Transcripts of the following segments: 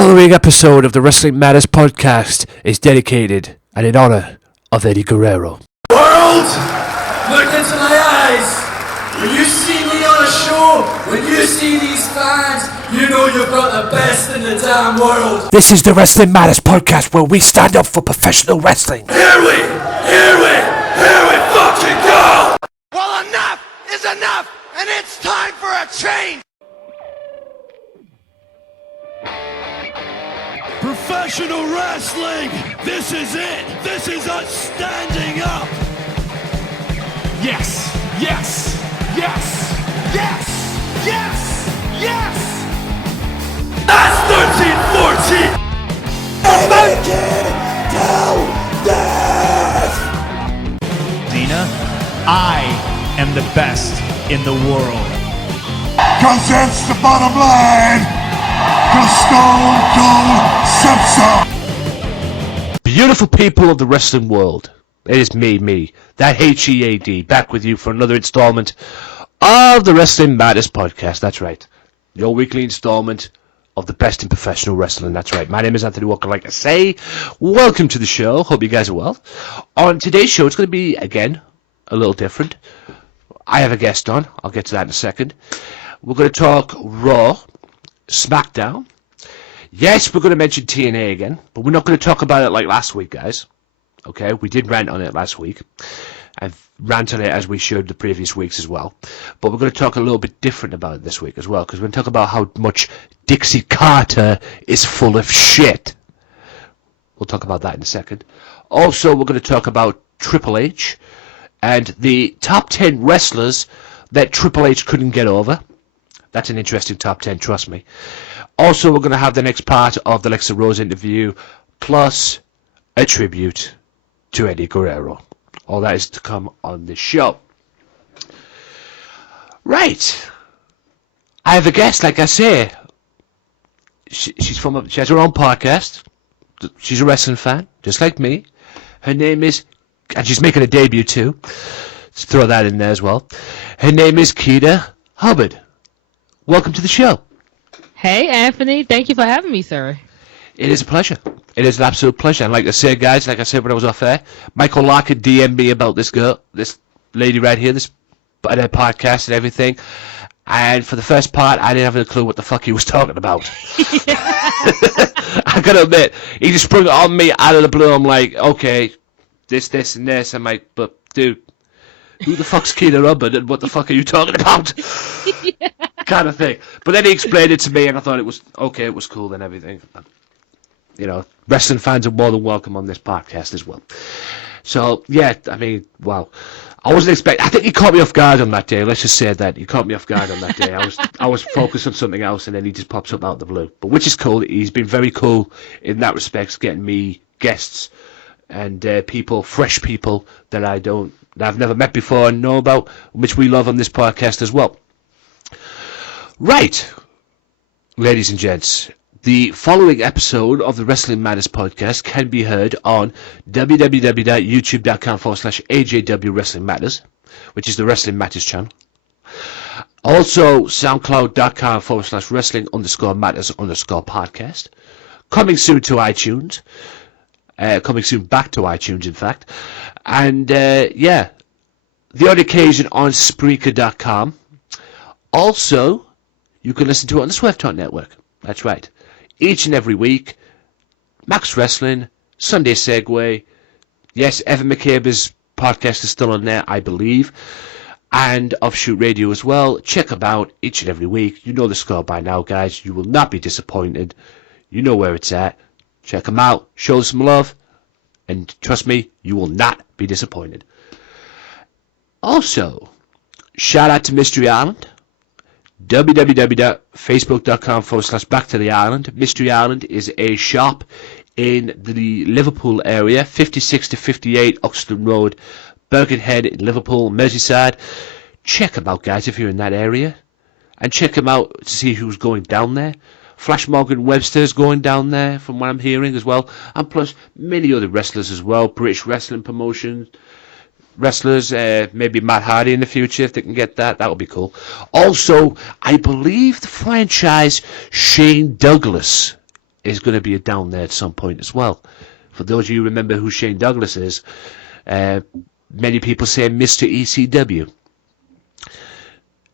following episode of the Wrestling Matters podcast is dedicated and in honor of Eddie Guerrero. World, look into my eyes. When you see me on a show, when you see these fans, you know you've got the best in the damn world. This is the Wrestling Matters podcast where we stand up for professional wrestling. Here we fucking go! Well, enough is enough, and it's time for a change. Professional wrestling! This is it! This is us standing up! Yes! Yes! Yes! Yes! Yes! Yes! That's 13-14! Till death! Dina, I am the best in the world. 'Cause that's the bottom line! 'Cause Stone Cold Simpson! Beautiful people of the wrestling world, it is me, that HEAD, back with you for another installment of the Wrestling Matters podcast. That's right, your weekly installment of the best in professional wrestling. That's right, my name is Anthony Walker. Like I say, welcome to the show. Hope you guys are well. On today's show, it's going to be, again, a little different. I have a guest on. I'll get to that in a second. We're going to talk Raw, Smackdown. Yes, we're going to mention TNA again, but we're not going to talk about it like last week, guys. Okay, we did rant on it last week. I've ranted on it as we should the previous weeks as well. But we're going to talk a little bit different about it this week as well, because we're going to talk about how much Dixie Carter is full of shit. We'll talk about that in a second. Also, we're going to talk about Triple H and the top 10 wrestlers that Triple H couldn't get over. That's an interesting top 10, trust me. Also, we're going to have the next part of the Lexa Rose interview, plus a tribute to Eddie Guerrero. All that is to come on this show. Right. I have a guest, like I say. She has her own podcast. She's a wrestling fan, just like me. Her name is, and she's making a debut too. Let's throw that in there as well. Her name is Keda Hubbard. Welcome to the show. Hey, Anthony. Thank you for having me, sir. It is a pleasure. It is an absolute pleasure. And like I said, guys, like I said when I was off air, Michael Larkin DM'd me about this girl, this lady right here, this podcast and everything. And for the first part, I didn't have a clue what the fuck he was talking about. I gotta admit, he just sprung it on me out of the blue. I'm like, okay, this, and this. I'm like, but dude, who the fuck's Keda Hubbard and what the fuck are you talking about? Yeah. Kind of thing. But then he explained it to me and I thought it was okay, it was cool and everything. You know, wrestling fans are more than welcome on this podcast as well. So, yeah, I mean, wow. I wasn't expecting, I think he caught me off guard on that day. Let's just say that. He caught me off guard on that day. I was focused on something else and then he just pops up out of the blue. But which is cool. He's been very cool in that respect, getting me guests and people, fresh people that I've never met before and know about, which we love on this podcast as well. Right, ladies and gents, the following episode of the Wrestling Matters podcast can be heard on www.youtube.com/AJW Wrestling Matters, which is the Wrestling Matters channel. Also, soundcloud.com/wrestling_matters_podcast. Coming soon to iTunes. Coming soon back to iTunes, in fact. And, yeah, the odd occasion on Spreaker.com. Also, you can listen to it on the Swerve Network. That's right. Each and every week, Max Wrestling, Sunday Segway. Yes, Evan McCabe's podcast is still on there, I believe. And Offshoot Radio as well. Check them out each and every week. You know the score by now, guys. You will not be disappointed. You know where it's at. Check them out. Show some love. And trust me, you will not be disappointed. Also, shout out to Mystery Island. www.facebook.com/Back to the Island. Mystery Island is a shop in the Liverpool area, 56 to 58 Oxton Road, Birkenhead in Liverpool, Merseyside. Check them out, guys, if you're in that area. And check them out to see who's going down there. Flash Morgan Webster's going down there, from what I'm hearing as well. And plus, many other wrestlers as well. British wrestling promotions. Wrestlers, maybe Matt Hardy in the future, if they can get that. That would be cool. Also, I believe the franchise Shane Douglas is going to be down there at some point as well. For those of you who remember who Shane Douglas is, many people say Mr. ECW.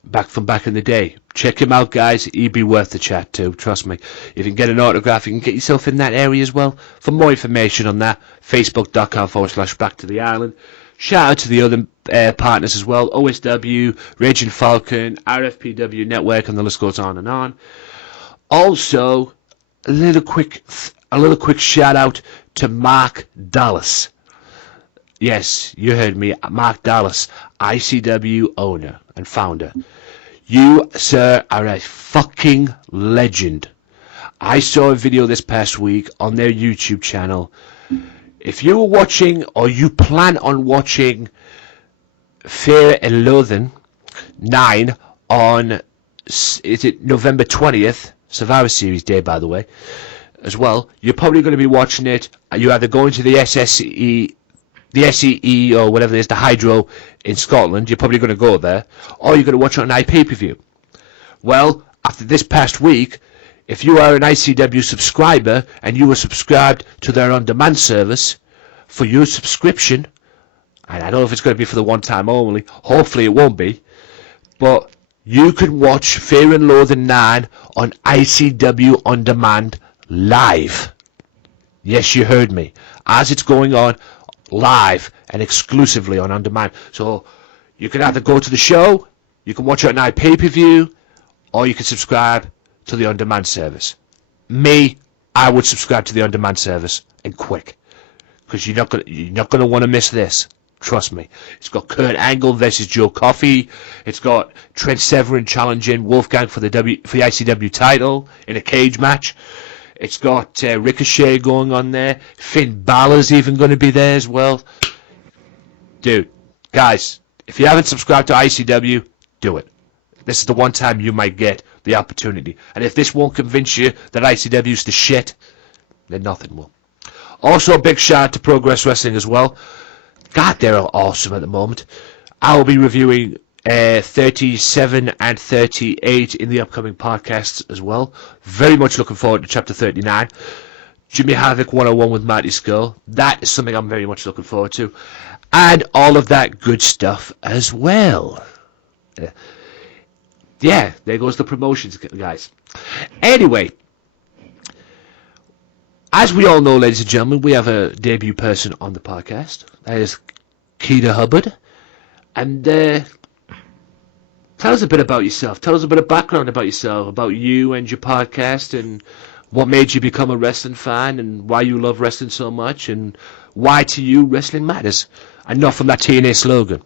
Back in the day. Check him out, guys. He'd be worth the chat too, trust me. If you can get an autograph, you can get yourself in that area as well. For more information on that, facebook.com/Back to the Island. Shout out to the other partners as well. OSW, Raging Falcon, RFPW Network, and the list goes on and on. Also, a little quick shout out to Mark Dallas. Yes, you heard me. Mark Dallas, ICW owner and founder. You, sir, are a fucking legend. I saw a video this past week on their YouTube channel. If you were watching or you plan on watching Fear and Loathing 9 on, is it November 20th? Survivor Series Day, by the way, as well. You're probably going to be watching it. You're either going to the SEE or whatever it is, the Hydro in Scotland. You're probably going to go there, or you're going to watch it on iPay-per-view. Well, after this past week, if you are an ICW subscriber and you were subscribed to their on-demand service, for your subscription, and I don't know if it's going to be for the one time only, hopefully it won't be, but you can watch Fear and Loathing 9 on ICW On Demand live. Yes, you heard me. As it's going on live and exclusively on demand. So you can either go to the show, you can watch it on iPay-per-view, or you can subscribe to the on-demand service. Me, I would subscribe to the on-demand service, and quick, because you're not gonna want to miss this. Trust me. It's got Kurt Angle versus Joe Coffey. It's got Trent Severin challenging Wolfgang for the ICW title in a cage match. It's got Ricochet going on there. Finn Balor's even going to be there as well. Dude, guys, if you haven't subscribed to ICW, do it. This is the one time you might get the opportunity. And if this won't convince you that ICW's the shit, then nothing will. Also, a big shout out to Progress Wrestling as well. God, they're awesome at the moment. I'll be reviewing 37 and 38 in the upcoming podcasts as well. Very much looking forward to chapter 39. Jimmy Havoc 101 with Marty Skull. That is something I'm very much looking forward to. And all of that good stuff as well. Yeah, there goes the promotions, guys. Anyway, as we all know, ladies and gentlemen, we have a debut person on the podcast. That is Keda Hubbard. And tell us a bit about yourself. Tell us a bit of background about yourself, about you and your podcast, and what made you become a wrestling fan, and why you love wrestling so much, and why to you wrestling matters, and not from that TNA slogan.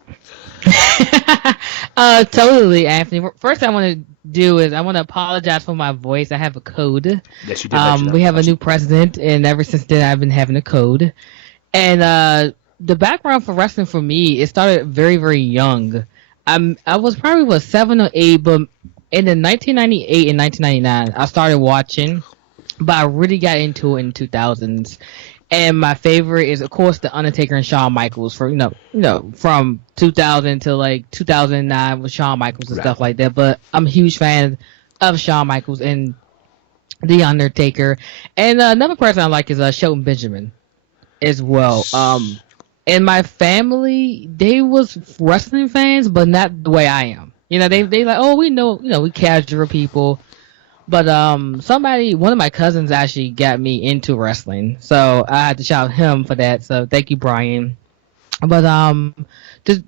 Totally, Anthony. First, I want to do is I want to apologize for my voice. I have a code. Yes, you did. We have a new president, and ever since then, I've been having a code. And the background for wrestling for me, it started very, very young. I was probably 7 or 8, but in the 1998 and 1999, I started watching, but I really got into it in 2000s. And my favorite is, of course, The Undertaker and Shawn Michaels for, from 2000 to like 2009 with Shawn Michaels and stuff like that. But I'm a huge fan of Shawn Michaels and The Undertaker. And another person I like is Shelton Benjamin as well. And my family, they was wrestling fans, but not the way I am. They like, oh, we know, we casual people. But one of my cousins actually got me into wrestling, so I had to shout him for that. So thank you, Brian. But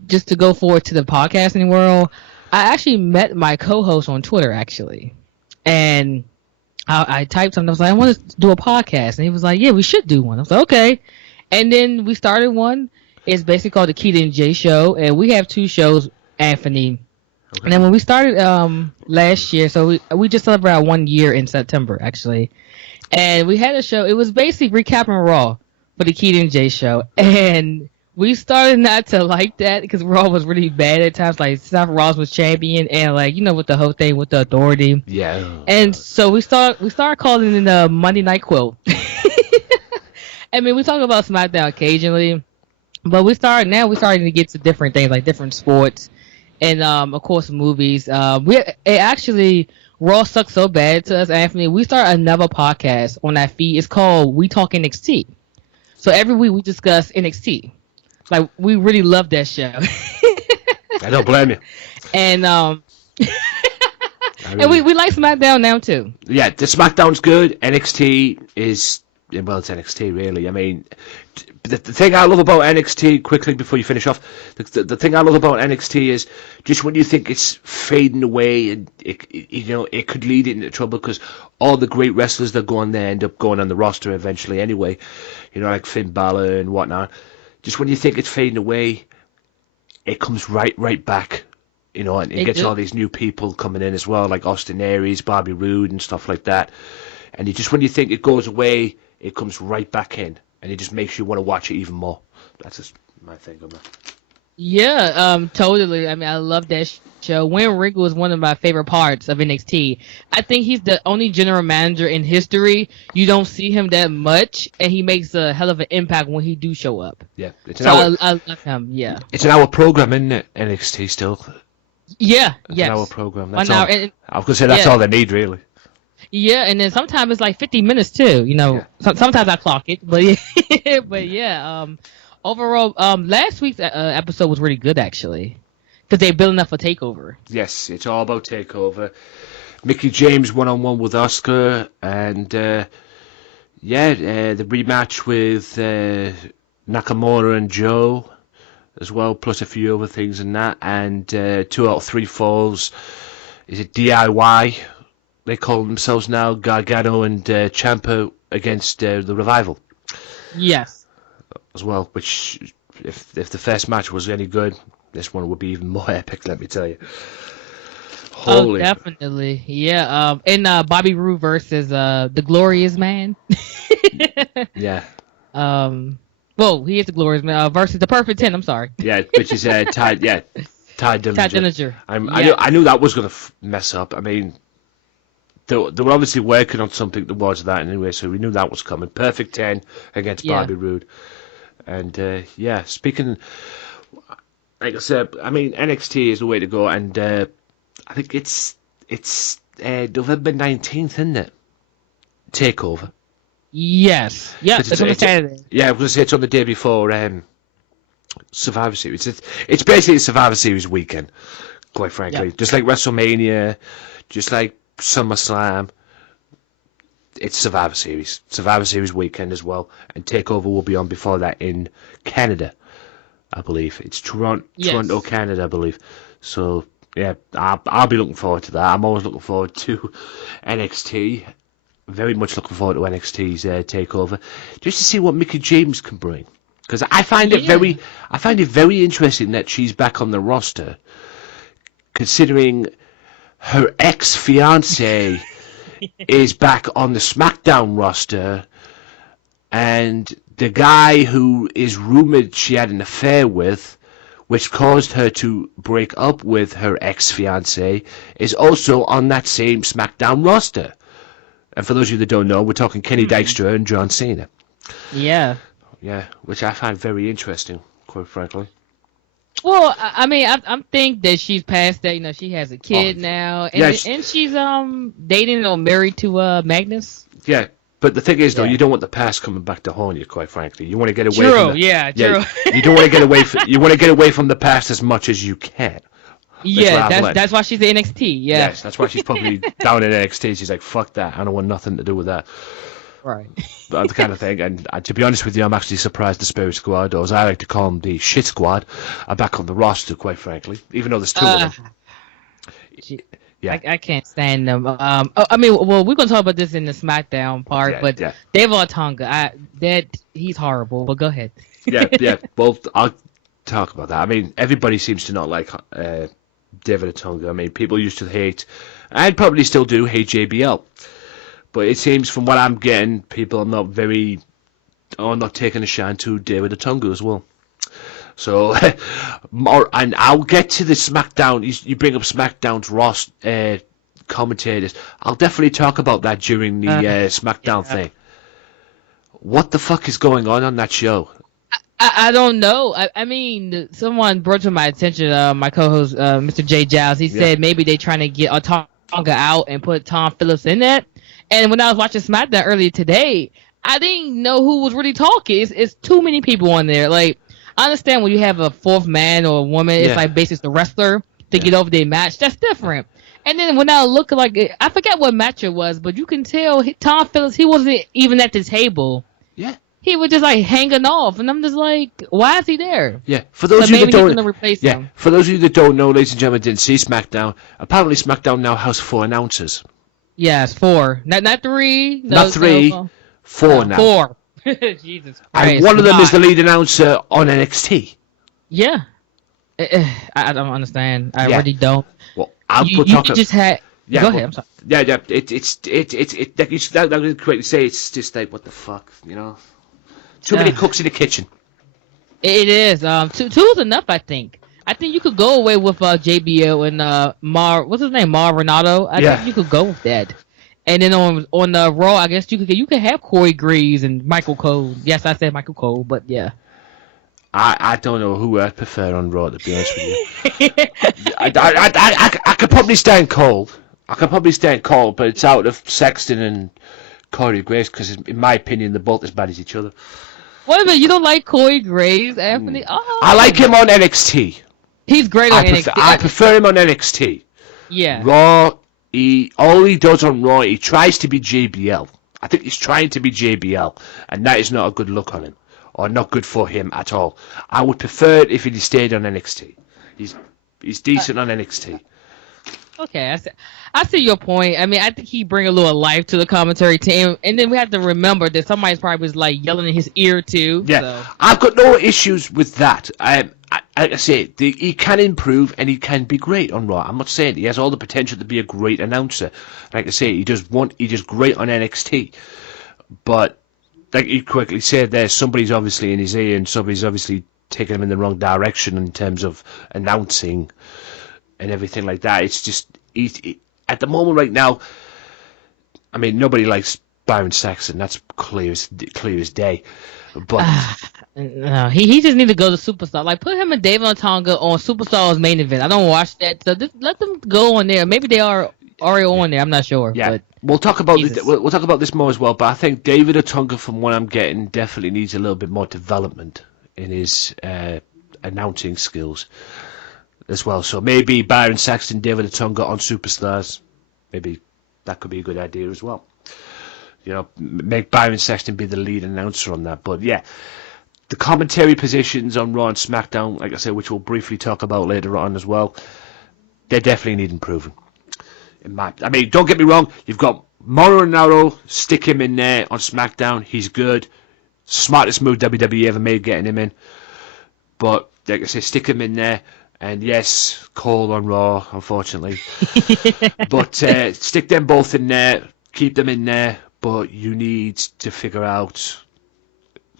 just to go forward to the podcasting world, I actually met my co-host on Twitter actually, and I typed something. I was like, I want to do a podcast, and he was like, yeah, we should do one. I was like, okay, and then we started one. It's basically called the Keda and J Show, and we have 2 shows, Anthony. Okay. And then when we started last year, so we just celebrated our 1 year in September, actually. And we had a show. It was basically recapping Raw for the Keda and J Show. And we started not to like that because Raw was really bad at times. Like, Seth Rollins was champion and, like, with the whole thing with the Authority. Yeah. And so we started calling it the Monday Night Quilt. I mean, we talk about SmackDown occasionally. But we're starting to get to different things, like different sports. And, of course, movies. We Raw sucks so bad to us, Anthony. We start another podcast on that feed. It's called We Talk NXT. So every week we discuss NXT. Like, we really love that show. I don't blame you. And and we like SmackDown now too. Yeah, the SmackDown's good. NXT is, well, it's NXT really. I mean, the thing I love about NXT, quickly before you finish off, the thing I love about NXT is just when you think it's fading away, and it could lead into trouble, because all the great wrestlers that go on there end up going on the roster eventually anyway. Like Finn Balor and whatnot. Just when you think it's fading away, it comes right back. And it gets all these new people coming in as well, like Austin Aries, Bobby Roode, and stuff like that. And when you think it goes away, it comes right back in, and it just makes you want to watch it even more. That's just my thing on that. Yeah, totally. I mean, I love that show. When Regal is one of my favorite parts of NXT. I think he's the only general manager in history. You don't see him that much, and he makes a hell of an impact when he do show up. Yeah, I love him. Yeah, it's an hour program, isn't it? NXT still. Yeah, it's yes. an hour program. That's all. I was gonna say that's all they need, really. Yeah, and then sometimes it's like 50 minutes too. Sometimes I clock it, but yeah, but yeah. Overall, last week's episode was really good actually, because they're building up for Takeover. Yes, it's all about Takeover. Mickey James 1-on-1 with Oscar, and the rematch with Nakamura and Joe as well, plus a few other things in that, and 2 out of 3 falls. Is it DIY? They call themselves now, Gargano and Ciampa against the Revival. Yes. As well, which if the first match was any good, this one would be even more epic. Let me tell you. Holy. Oh, definitely, yeah. And Bobby Roode versus the Glorious Man. Yeah. Well, he is the Glorious Man versus the Perfect 10. I'm sorry. Yeah, which is Ty. Yeah, Ty Dillinger. Ty Dillinger. I knew that was going to mess up. I mean, they were obviously working on something towards that anyway, so we knew that was coming. Perfect 10 against Bobby Roode. And speaking, like I said, I mean, NXT is the way to go, and I think it's November 19th, isn't it? Takeover. Yes. Yeah, it's on a Saturday. Yeah, I was going to say it's on the day before Survivor Series. It's basically a Survivor Series weekend, quite frankly. Yeah. Just like WrestleMania, just like SummerSlam. It's Survivor Series weekend as well, and Takeover will be on before that in Canada, I believe. It's Toronto, Canada, I believe. So yeah, I'll be looking forward to that. I'm always looking forward to NXT. Very much looking forward to NXT's Takeover, just to see what Mickey James can bring. Because I find it very interesting that she's back on the roster, considering her ex-fiance is back on the SmackDown roster, and the guy who is rumored she had an affair with, which caused her to break up with her ex-fiance, is also on that same SmackDown roster. And for those of you that don't know, we're talking Kenny Dykstra and John Cena. Yeah. Yeah, which I find very interesting, quite frankly. Well, I mean, I think that she's past that. She has a kid now, and and she's dating or married to Magnus. Yeah, but the thing is, though, you don't want the past coming back to haunt you. Quite frankly, you want to get away. True. From True. You don't want to get away. You want to get away from the past as much as you can. That's why she's in NXT. Yeah. Yes, that's why she's probably down in NXT. She's like, fuck that. I don't want nothing to do with that. Right. The kind of thing. And to be honest with you, I'm actually surprised the Spirit Squad, or as I like to call them, the Shit Squad, are back on the roster, quite frankly. Even though there's 2 of them. Yeah. I can't stand them. I mean, well, we're going to talk about this in the SmackDown part, but Dave Otunga, he's horrible, but go ahead. Yeah. Well, I'll talk about that. I mean, everybody seems to not like David Otunga. I mean, people used to hate, and probably still do, hate JBL. But it seems from what I'm getting, people are not taking a shine to David Otunga as well. So, and I'll get to the SmackDown. You bring up SmackDown's commentators. I'll definitely talk about that during the SmackDown thing. What the fuck is going on that show? I don't know. I mean, someone brought to my attention, my co-host, Mr. J. Giles. He said maybe they're trying to get Otunga Tonga out and put Tom Phillips in that. And when I was watching SmackDown earlier today, I didn't know who was really talking. It's too many people on there. Like, I understand when you have a fourth man or a woman, it's like basically the wrestler to get over their match. That's different. And then when I look like it, I forget what match it was, but you can tell Tom Phillips, he wasn't even at the table. Yeah. He was just like hanging off, and I'm just like, why is he there? Yeah. For those So of you that maybe he's don't, gonna replace him. for those of you that don't know, ladies and gentlemen, didn't see SmackDown. Apparently, SmackDown now has 4 announcers. Yes, 4, not 3. Not 3, 4 now. 4. Jesus Christ. And one of them is the lead announcer on NXT. Yeah. I don't understand. I really don't. Well, I'll you just had. Yeah, go ahead. I'm sorry. Yeah. It's like you that correctly say. It's just like what the fuck, you know. Too many cooks in the kitchen. It is. Two is enough. I think you could go away with JBL and what's his name, Mar Renato. I think you could go with that. And then on the Raw, I guess you could have Corey Graves and Michael Cole. Yes, I said Michael Cole, but yeah. I don't know who I prefer on Raw, to be honest with you. I could probably stand Cole. But it's out of Sexton and Corey Graves because, in my opinion, they're both as bad as each other. Wait a minute, you don't like Corey Graves, Anthony? Oh. I like him on NXT. He's great on NXT. I prefer him on NXT. Yeah. Raw, all he does on Raw, he tries to be JBL. I think he's trying to be JBL, and that is not a good look on him, or not good for him at all. I would prefer it if he stayed on NXT. He's decent on NXT. Okay, I see your point. I mean, I think he bring a little life to the commentary team, and then we have to remember that somebody's probably was like yelling in his ear too. Yeah, so. I've got no issues with that. Like I say, he can improve and he can be great on Raw. I'm not saying he has all the potential to be a great announcer. Like I say, he's just great on NXT. But like you correctly said, there somebody's obviously in his ear and somebody's obviously taking him in the wrong direction in terms of announcing and everything like that. It's just at the moment right now. I mean, nobody likes Byron Saxton. That's clear as day. But no, he just need to go to Superstar. Like, put him and David Otunga on Superstar's main event. I don't watch that, so just let them go on there. Maybe they are already on there. I'm not sure. Yeah, but we'll talk about we'll talk about this more as well. But I think David Otunga, from what I'm getting, definitely needs a little bit more development in his announcing skills as well. So maybe Byron Saxton, David Otunga on Superstars. Maybe that could be a good idea as well. You know, make Byron Saxton be the lead announcer on that. But yeah, the commentary positions on Raw and SmackDown, like I said, which we'll briefly talk about later on as well, they definitely need improving. I mean, don't get me wrong, you've got Mauro Ranallo, stick him in there on SmackDown. He's good. Smartest move WWE ever made, getting him in. But, like I said, stick him in there. And yes, Cole on Raw, unfortunately. But stick them both in there, keep them in there. But you need to figure out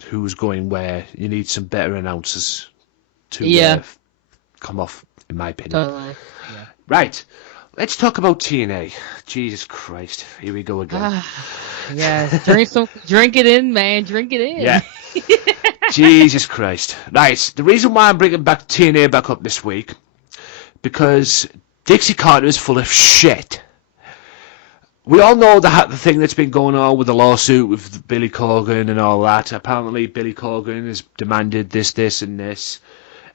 who's going where. You need some better announcers to come off, in my opinion. Yeah. Right. Let's talk about TNA. Jesus Christ. Here we go again. Yes. Drink it in, man. Drink it in. Yeah. Jesus Christ. Right. The reason why I'm bringing back TNA back up this week, because Dixie Carter is full of shit. We all know the thing that's been going on with the lawsuit with Billy Corgan and all that. Apparently, Billy Corgan has demanded this, and this,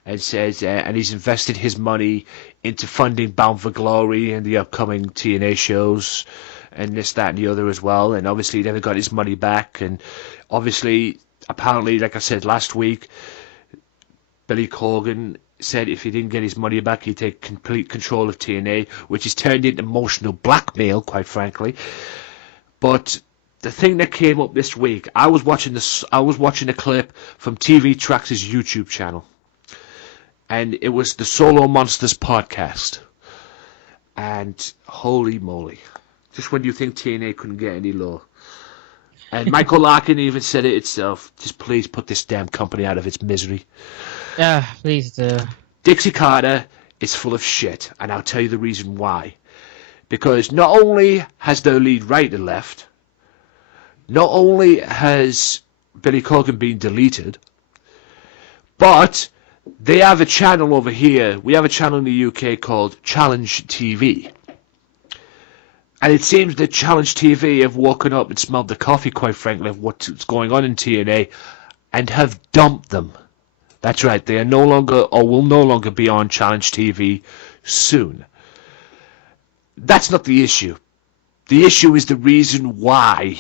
and says, and he's invested his money into funding Bound for Glory and the upcoming TNA shows, and this, that, and the other as well. And obviously, he never got his money back. And obviously, apparently, like I said last week, Billy Corgan said if he didn't get his money back, he'd take complete control of TNA, which is turned into emotional blackmail, quite frankly. But the thing that came up this week, I was watching a clip from TV Tracks' YouTube channel, and it was the Solo Monsters podcast. And holy moly, just when you think TNA couldn't get any lower. And Michael Larkin even said it itself, just please put this damn company out of its misery. Please do. Dixie Carter is full of shit, and I'll tell you the reason why. Because not only has their lead writer left, not only has Billy Corgan been deleted, but they have a channel over here. We have a channel in the UK called Challenge TV. And it seems that Challenge TV have woken up and smelled the coffee, quite frankly, of what's going on in TNA, and have dumped them. That's right, they are no longer, or will no longer be on Challenge TV soon. That's not the issue. The issue is the reason why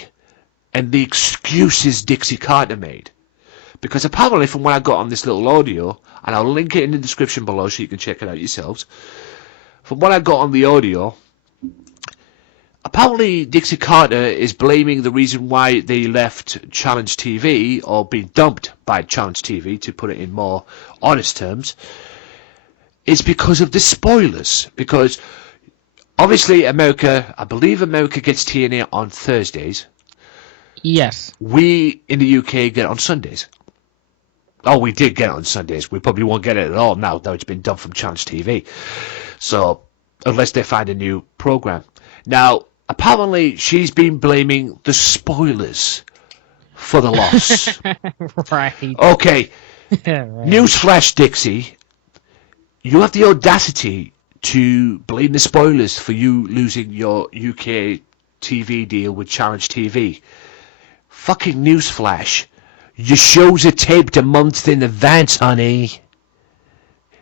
and the excuses Dixie Carter made. Because apparently from what I got on this little audio, and I'll link it in the description below so you can check it out yourselves, from what I got on the audio, apparently Dixie Carter is blaming the reason why they left Challenge TV, or being dumped by Challenge TV, to put it in more honest terms, is because of the spoilers. Because obviously America, I believe America gets TNA on Thursdays. Yes. We in the UK get it on Sundays. Oh, we did get it on Sundays. We probably won't get it at all now, though it's been done from Challenge TV. So, unless they find a new program. Now, apparently she's been blaming the spoilers for the loss. Right. Okay. Right. Newsflash, Dixie. You have the audacity to blame the spoilers for you losing your UK TV deal with Challenge TV. Fucking newsflash. Your shows are taped a month in advance, honey.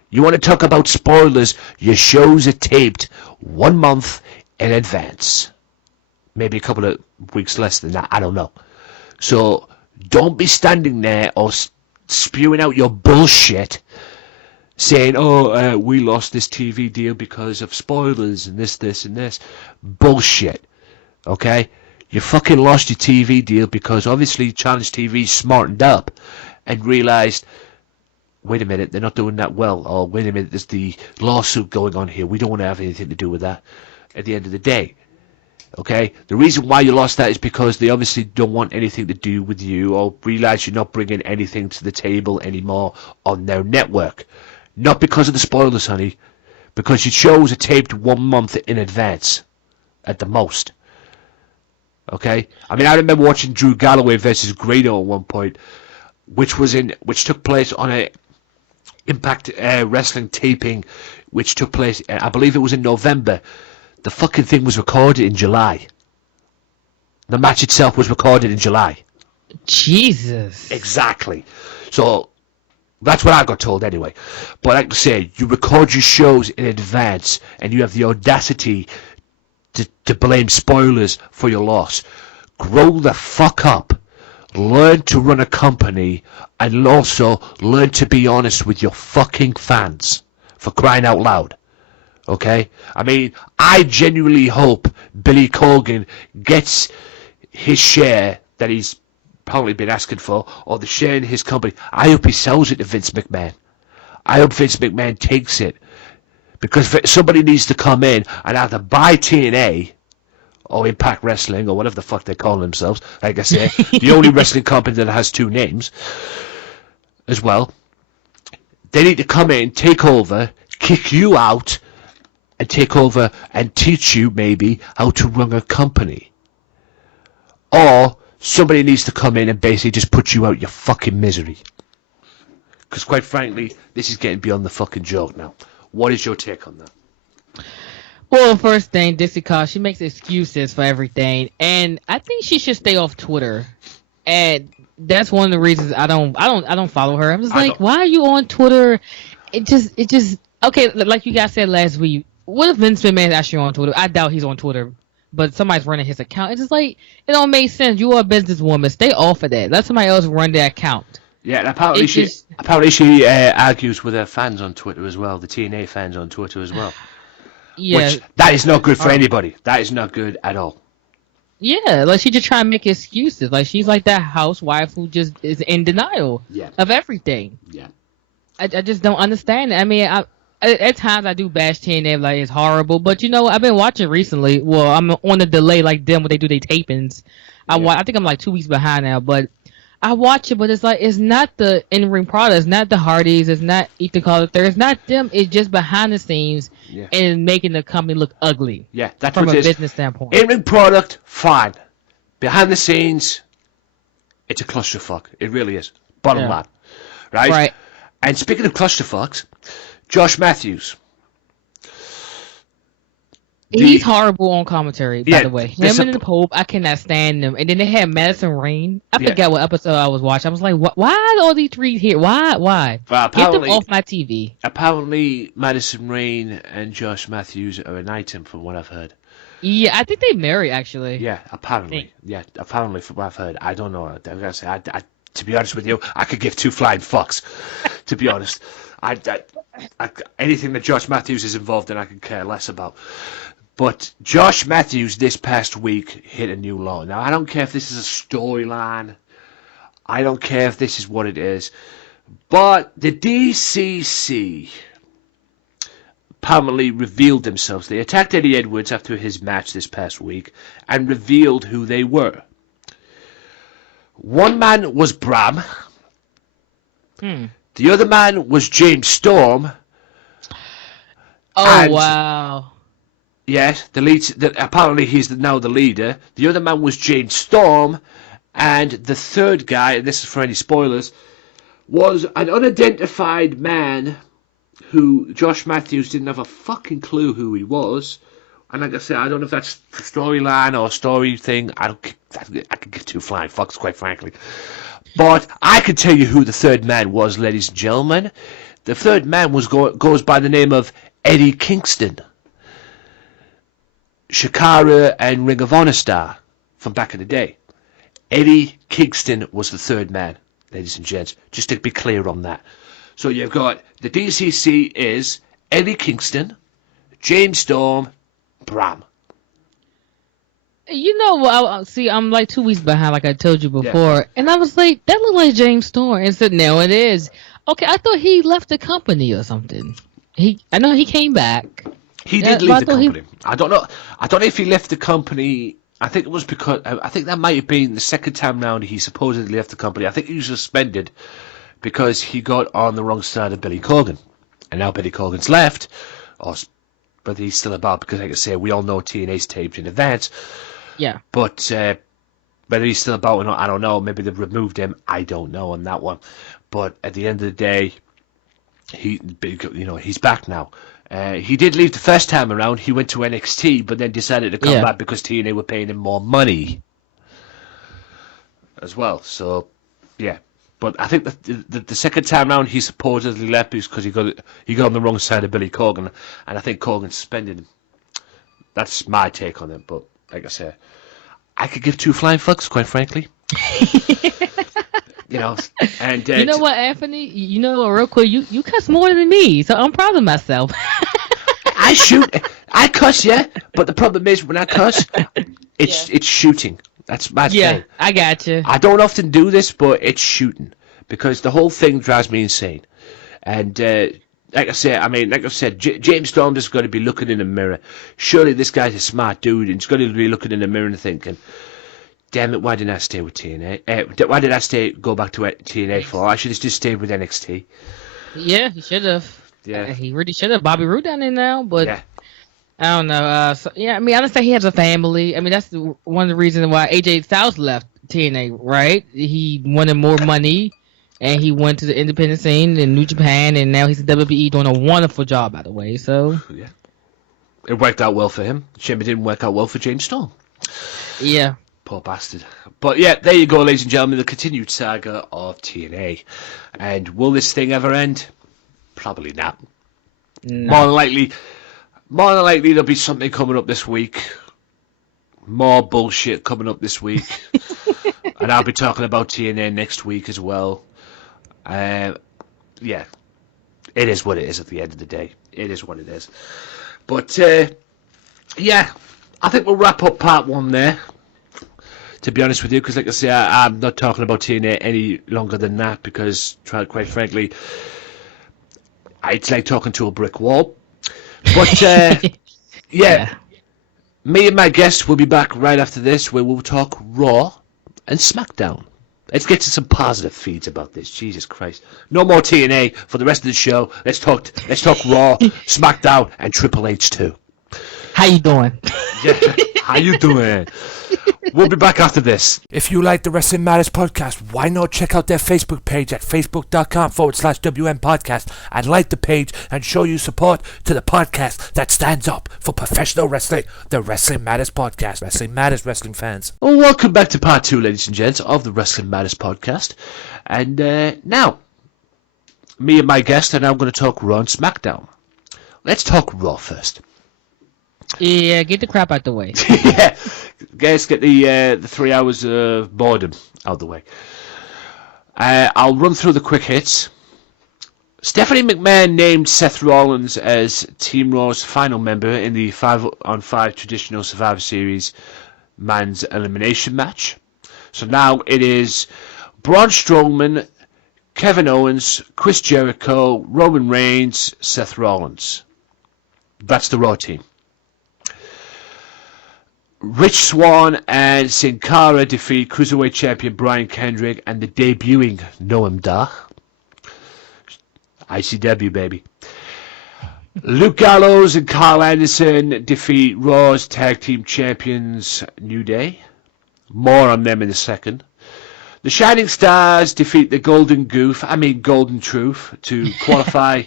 You want to talk about spoilers? Your shows are taped 1 month in advance. Maybe a couple of weeks less than that. I don't know. So don't be standing there or spewing out your bullshit saying, oh, we lost this TV deal because of spoilers and this, and this. Bullshit. Okay? You fucking lost your TV deal because obviously Challenge TV smartened up and realised, wait a minute, they're not doing that well. Or wait a minute, there's the lawsuit going on here. We don't want to have anything to do with that at the end of the day. Okay? The reason why you lost that is because they obviously don't want anything to do with you or realise you're not bringing anything to the table anymore on their network. Not because of the spoilers, honey. Because your shows are taped 1 month in advance. At the most. Okay? I mean, I remember watching Drew Galloway versus Grado at one point, which took place on a Impact Wrestling taping, which took place, I believe it was in November. The fucking thing was recorded in July. The match itself was recorded in July. Jesus. Exactly. So, that's what I got told anyway. But like I say, you record your shows in advance, and you have the audacity to blame spoilers for your loss. Grow the fuck up. Learn to run a company, and also learn to be honest with your fucking fans. For crying out loud. Okay? I mean, I genuinely hope Billy Corgan gets his share that he's probably been asking for, or the share in his company. I hope he sells it to Vince McMahon. I hope Vince McMahon takes it. Because somebody needs to come in and either buy TNA or Impact Wrestling or whatever the fuck they call themselves. Like I say, the only wrestling company that has 2 names as well. They need to come in, take over, kick you out, and take over and teach you maybe how to run a company. Or somebody needs to come in and basically just put you out your fucking misery. Because quite frankly, this is getting beyond the fucking joke now. What is your take on that? Well, first thing, Dixie Carter, she makes excuses for everything, and I think she should stay off Twitter. And that's one of the reasons I don't follow her. I'm just like, why are you on Twitter? It just okay. Like you guys said last week, what if Vince McMahon is actually on Twitter? I doubt he's on Twitter, but somebody's running his account. It's just like it don't make sense. You are a businesswoman. Stay off of that. Let somebody else run their account. Yeah, and apparently she argues with her fans on Twitter as well, the TNA fans on Twitter as well. Yeah, which, that is not good for anybody. That is not good at all. Yeah, like she just trying to make excuses. Like she's like that housewife who just is in denial of everything. Yeah, I just don't understand it. I mean, at times I do bash TNA like it's horrible, but you know I've been watching recently. Well, I'm on a delay like them when they do their tapings. I think I'm like 2 weeks behind now, but I watch it. But it's like it's not the in-ring product, it's not the Hardys, it's not Ethan Carter, it's not them. It's just behind the scenes and making the company look ugly. Yeah, that's from what a it is. business standpoint. In-ring product, fine. Behind the scenes, it's a clusterfuck. It really is. Bottom line, right? And speaking of clusterfucks, Josh Matthews. He's horrible on commentary, by Yeah, the way. this Him and the Pope, I cannot stand them. And then they had Madison Rain. I forgot what episode I was watching. I was like, why are all these three here? Why? Well, Get them off my TV. Apparently, Madison Rain and Josh Matthews are an item, from what I've heard. Yeah, I think they marry, actually. Yeah, apparently. Yeah, apparently, from what I've heard. I don't know. I'm gonna say, to be honest with you, I could give two flying fucks. To be honest, anything that Josh Matthews is involved in, I could care less about. But Josh Matthews this past week hit a new low. Now, I don't care if this is a storyline. I don't care if this is what it is. But the DCC apparently revealed themselves. They attacked Eddie Edwards after his match this past week and revealed who they were. One man was Bram. The other man was James Storm. Oh, wow. Yes, the lead. Apparently, he's now the leader. The other man was James Storm, and the third guy, and this is for any spoilers, was an unidentified man who Josh Matthews didn't have a fucking clue who he was. And like I said, I don't know if that's a storyline or a story thing. I could give two flying fucks, quite frankly. But I can tell you who the third man was, ladies and gentlemen. The third man goes by the name of Eddie Kingston. Shakara and Ring of Honor star from back in the day. Eddie Kingston was the third man, ladies and gents, just to be clear on that. So you've got the DCC is Eddie Kingston, James Storm, Bram. You know what? See, I'm like 2 weeks behind, like I told you before, and I was like, that looked like James Storm. And said, no, it is. Okay, I thought he left the company or something. I know he came back. He did leave the company. I don't know if he left the company. I think it was because I think that might have been the second time round he supposedly left the company. I think he was suspended because he got on the wrong side of Billy Corgan, and now Billy Corgan's left, but he's still about because, like I say, we all know TNA's taped in advance. Yeah. But whether he's still about or not, I don't know. Maybe they've removed him. I don't know on that one. But at the end of the day, he's back now. He did leave the first time around. He went to NXT, but then decided to come back because TNA were paying him more money as well. So, yeah. But I think the second time round he supposedly left because he got on the wrong side of Billy Corgan, and I think Corgan suspended him. That's my take on it. But like I said, I could give two flying fucks, quite frankly. And you know what, Anthony? You know, real quick, you cuss more than me, so I'm proud of myself. I cuss, yeah, but the problem is when I cuss, it's shooting. That's my thing. I got you. I don't often do this, but it's shooting because the whole thing drives me insane. And like I said, James Storm is going to be looking in the mirror. Surely this guy's a smart dude, and he's going to be looking in the mirror and thinking, damn it, why didn't I stay with TNA? Why did I go back to TNA for? I should have just stayed with NXT. Yeah, he should have. Yeah. He really should have. Bobby Roode down there now, but I don't know. I understand he has a family. I mean, that's one of the reasons why AJ Styles left TNA, right? He wanted more money, and he went to the independent scene in New Japan, and now he's at WWE doing a wonderful job, by the way. So yeah, it worked out well for him. Shame it didn't work out well for James Storm. Yeah. Poor bastard. But yeah, there you go, ladies and gentlemen, the continued saga of TNA. And will this thing ever end? Probably not. No. More than likely there'll be something coming up this week. More bullshit coming up this week. And I'll be talking about TNA next week as well. Yeah. It is what it is at the end of the day. It is what it is. But yeah, I think we'll wrap up part one there. To be honest with you, because like I say, I'm not talking about TNA any longer than that because, quite frankly, it's like talking to a brick wall. But, yeah, me and my guest will be back right after this where we'll talk Raw and Smackdown. Let's get to some positive feeds about this. Jesus Christ. No more TNA for the rest of the show. Let's talk Raw, Smackdown, and Triple H too. How you doing? Yeah, how you doing? We'll be back after this. If you like the Wrestling Matters podcast, why not check out their Facebook page at facebook.com/WM podcast and like the page and show your support to the podcast that stands up for professional wrestling, the Wrestling Matters podcast. Wrestling Matters, wrestling fans. Well, welcome back to part 2, ladies and gents, of the Wrestling Matters podcast. And now, me and my guest are now going to talk Raw and Smackdown. Let's talk Raw first. Yeah, get the crap out the way. Yeah, guys, get the 3 hours of boredom out the way. I'll run through the quick hits. Stephanie McMahon named Seth Rollins as Team Raw's final member in the 5-on-5 traditional Survivor Series Men's Elimination match. So now it is Braun Strowman, Kevin Owens, Chris Jericho, Roman Reigns, Seth Rollins. That's the Raw team. Rich Swann and Sin Cara defeat Cruiserweight Champion Brian Kendrick and the debuting Noam Dar. ICW, baby. Luke Gallows and Carl Anderson defeat Raw's Tag Team Champions New Day. More on them in a second. The Shining Stars defeat the Golden Truth, to qualify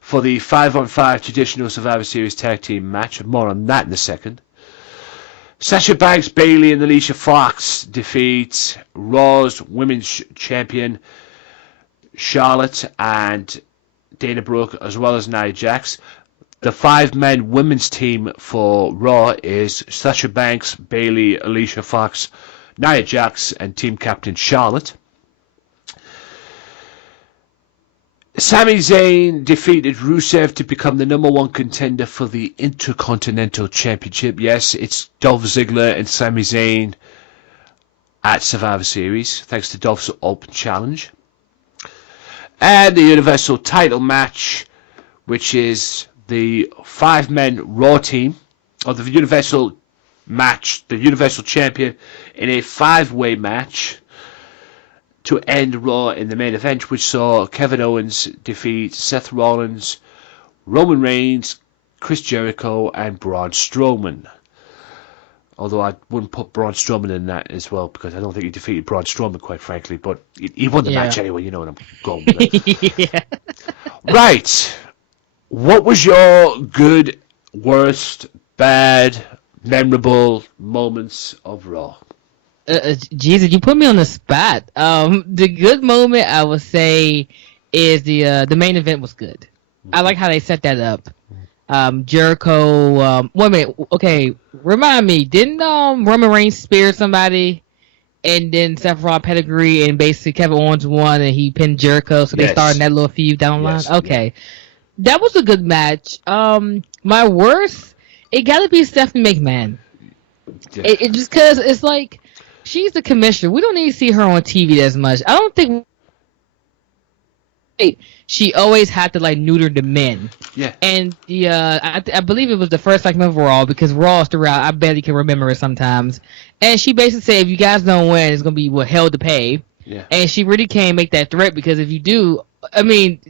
for the 5-on-5 traditional Survivor Series Tag Team match. More on that in a second. Sasha Banks, Bayley, and Alicia Fox defeat Raw's Women's Champion Charlotte and Dana Brooke, as well as Nia Jax. The 5-man women's team for Raw is Sasha Banks, Bayley, Alicia Fox, Nia Jax, and team captain Charlotte. Sami Zayn defeated Rusev to become the #1 contender for the Intercontinental Championship. Yes, it's Dolph Ziggler and Sami Zayn at Survivor Series, thanks to Dolph's Open Challenge. And the Universal title match, which is the 5-man Raw team, or the Universal match, the Universal Champion in a 5-way match to end Raw in the main event, which saw Kevin Owens defeat Seth Rollins, Roman Reigns, Chris Jericho, and Braun Strowman. Although I wouldn't put Braun Strowman in that as well, because I don't think he defeated Braun Strowman, quite frankly. But he won the match anyway, you know what I'm going with it. Yeah. Right. What was your good, worst, bad, memorable moments of Raw? Jesus, you put me on the spot. The good moment I would say is the main event was good. I like how they set that up. Jericho. Wait a minute. Okay, remind me. Didn't Roman Reigns spear somebody, and then Seth Rollins pedigree, and basically Kevin Owens won, and he pinned Jericho, so they started that little feud down the line. Okay, that was a good match. My worst, it got to be Stephanie McMahon. Yeah. It just because it's like, she's the commissioner. We don't need to see her on TV as much. I don't think she always had to like neuter the men. Yeah. And I believe it was the first segment of Raw, because Raw is throughout. I barely can remember it sometimes. And she basically said, if you guys don't win, it's gonna be hell to pay. Yeah. And she really can't make that threat, because if you do, I mean,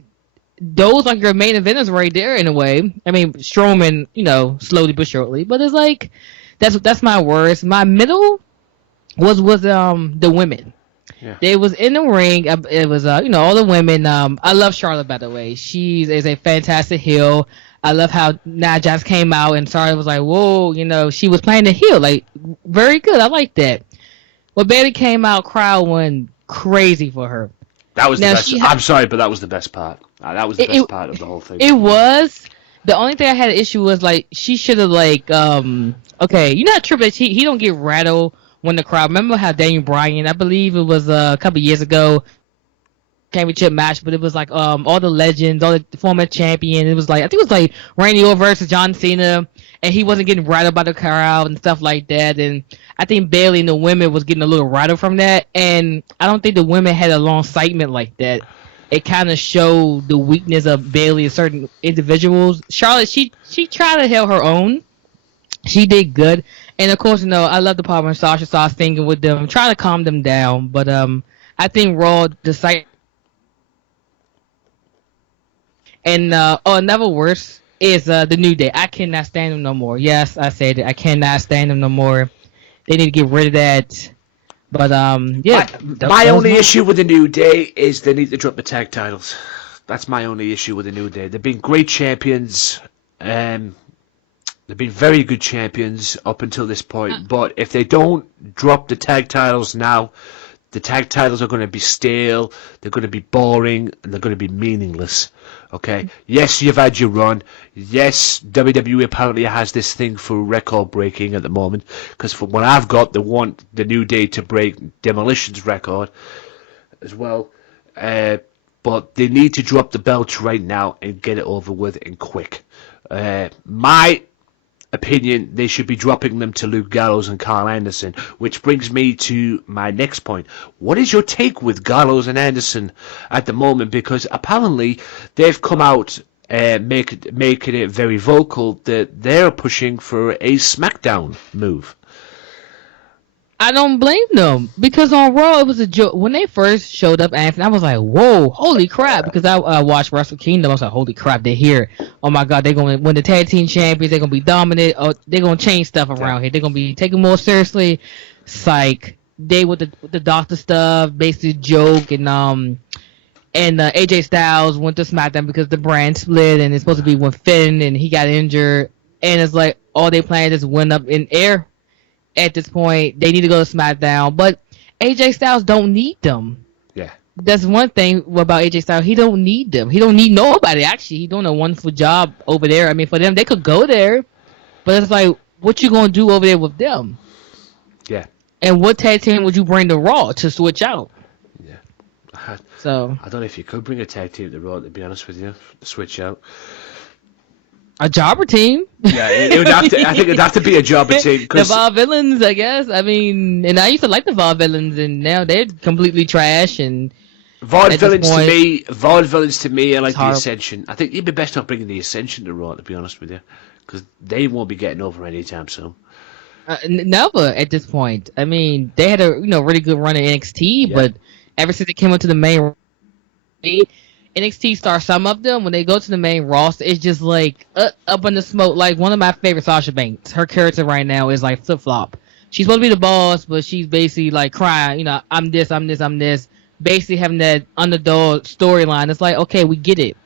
those like your main eventers right there in a way. I mean, Strowman, slowly but surely. But it's like that's my worst. My middle was the women. Yeah. They was in the ring. It was all the women. I love Charlotte, by the way. She is a fantastic heel. I love how Nia Jax came out and Charlotte was like, whoa, she was playing the heel, like very good. I like that. When Bayley came out, crowd went crazy for her. That was the best. I'm sorry, but that was the best part. That was the best part of the whole thing. It was. The only thing I had an issue was like she should have okay, Triple H, he don't get rattled when the crowd. Remember how Daniel Bryan, I believe it was a couple years ago, championship match, but it was like all the legends, all the former champion. It was like, I think it was like Randy Orton versus John Cena, and he wasn't getting rattled by the crowd and stuff like that. And I think Bayley and the women was getting a little rattled from that, and I don't think the women had a long segment like that. It kind of showed the weakness of Bayley and certain individuals. Charlotte, she tried to hold her own. She did good. And of course, I love the part when Sasha starts singing with them, trying to calm them down. But I think Raw decided. And another worse is the New Day. I cannot stand them no more. Yes, I said it. I cannot stand them no more. they need to get rid of that. But yeah. My only issue with the New Day is they need to drop the tag titles. That's my only issue with the New Day. They've been great champions. They've been very good champions up until this point. But if they don't drop the tag titles now, the tag titles are going to be stale. They're going to be boring, and they're going to be meaningless. Okay? Yes, you've had your run. Yes, WWE apparently has this thing for record breaking at the moment. Because from what I've got, they want the New Day to break Demolition's record as well. But they need to drop the belts right now and get it over with and quick. My opinion, they should be dropping them to Luke Gallows and Carl Anderson, which brings me to my next point. What is your take with Gallows and Anderson at the moment? Because apparently they've come out making it very vocal that they're pushing for a Smackdown move. I don't blame them, because on Raw it was a joke when they first showed up. Anthony, I was like, "Whoa, holy crap!" Because I watched Wrestle Kingdom. I was like, "Holy crap, they're here! Oh my God, they're going to win the tag team champions. They're going to be dominant. Oh, they're going to change stuff around here. They're going to be taken more seriously." Psych. They with the doctor stuff, basically joke, and AJ Styles went to SmackDown because the brand split, and it's supposed to be when Finn and he got injured, and it's like all they plan is win up in air. At this point, they need to go to SmackDown, but AJ Styles don't need them. Yeah, that's one thing about AJ Styles. He don't need them. He don't need nobody. Actually, he's doing a wonderful job over there. I mean, for them, they could go there, but it's like, what you gonna do over there with them? Yeah. And what tag team would you bring to Raw to switch out? Yeah. I don't know if you could bring a tag team to Raw, to be honest with you, to switch out. A jobber team. Yeah, it would have to. I think it'd have to be a jobber team. The Vaudevillains, I guess. I mean, and I used to like the Vaudevillains, and now they're completely trash. And Vaudevillains to me are like the Ascension. I think you'd be best off bringing the Ascension to Raw, to be honest with you, because they won't be getting over anytime soon. Never at this point. I mean, they had a really good run in NXT, but ever since they came into the main NXT stars, some of them, when they go to the main roster, it's just like up in the smoke. Like one of my favorite, Sasha Banks. Her character right now is like flip flop. She's supposed to be the boss, but she's basically like crying. I'm this, I'm this, I'm this. Basically having that underdog storyline. It's like, okay, we get it.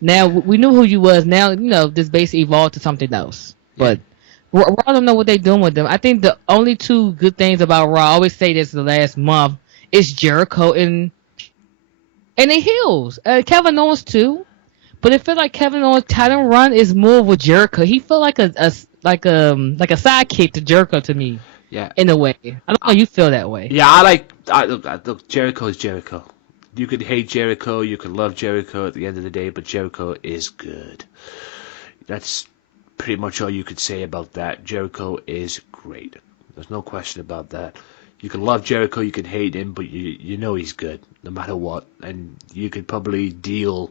Now we knew who you was. Now this basically evolved to something else. But Raw don't know what they're doing with them. I think the only two good things about Raw, I always say this the last month, is Jericho and the heels. Kevin Owens too, but it feels like Kevin Owens' title run is more with Jericho. He felt like a sidekick to Jericho to me. Yeah. In a way, I don't know. You feel that way? Yeah, look. Jericho is Jericho. You could hate Jericho, you can love Jericho at the end of the day, but Jericho is good. That's pretty much all you could say about that. Jericho is great. There's no question about that. You can love Jericho, you can hate him, but you know he's good, no matter what. And you could probably deal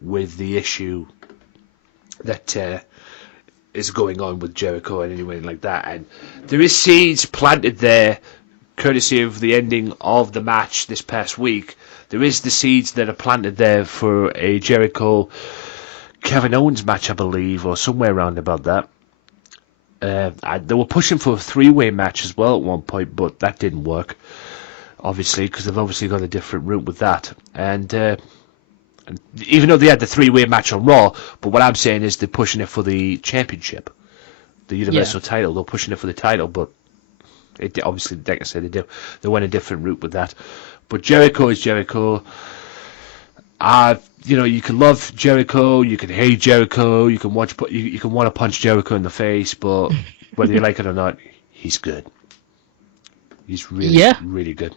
with the issue that is going on with Jericho and anything like that. And there is seeds planted there, courtesy of the ending of the match this past week. There is the seeds that are planted there for a Jericho Kevin Owens match, I believe, or somewhere around about that. They were pushing for a three-way match as well at one point, but that didn't work, obviously, because they've obviously got a different route with that. And even though they had the three-way match on Raw, but what I'm saying is they're pushing it for the championship, the Universal title. They're pushing it for the title, but it obviously, like I said, they went a different route with that. But Jericho is Jericho. You can love Jericho, you can hate Jericho, you can want to punch Jericho in the face, but whether you like it or not, he's good. He's really good.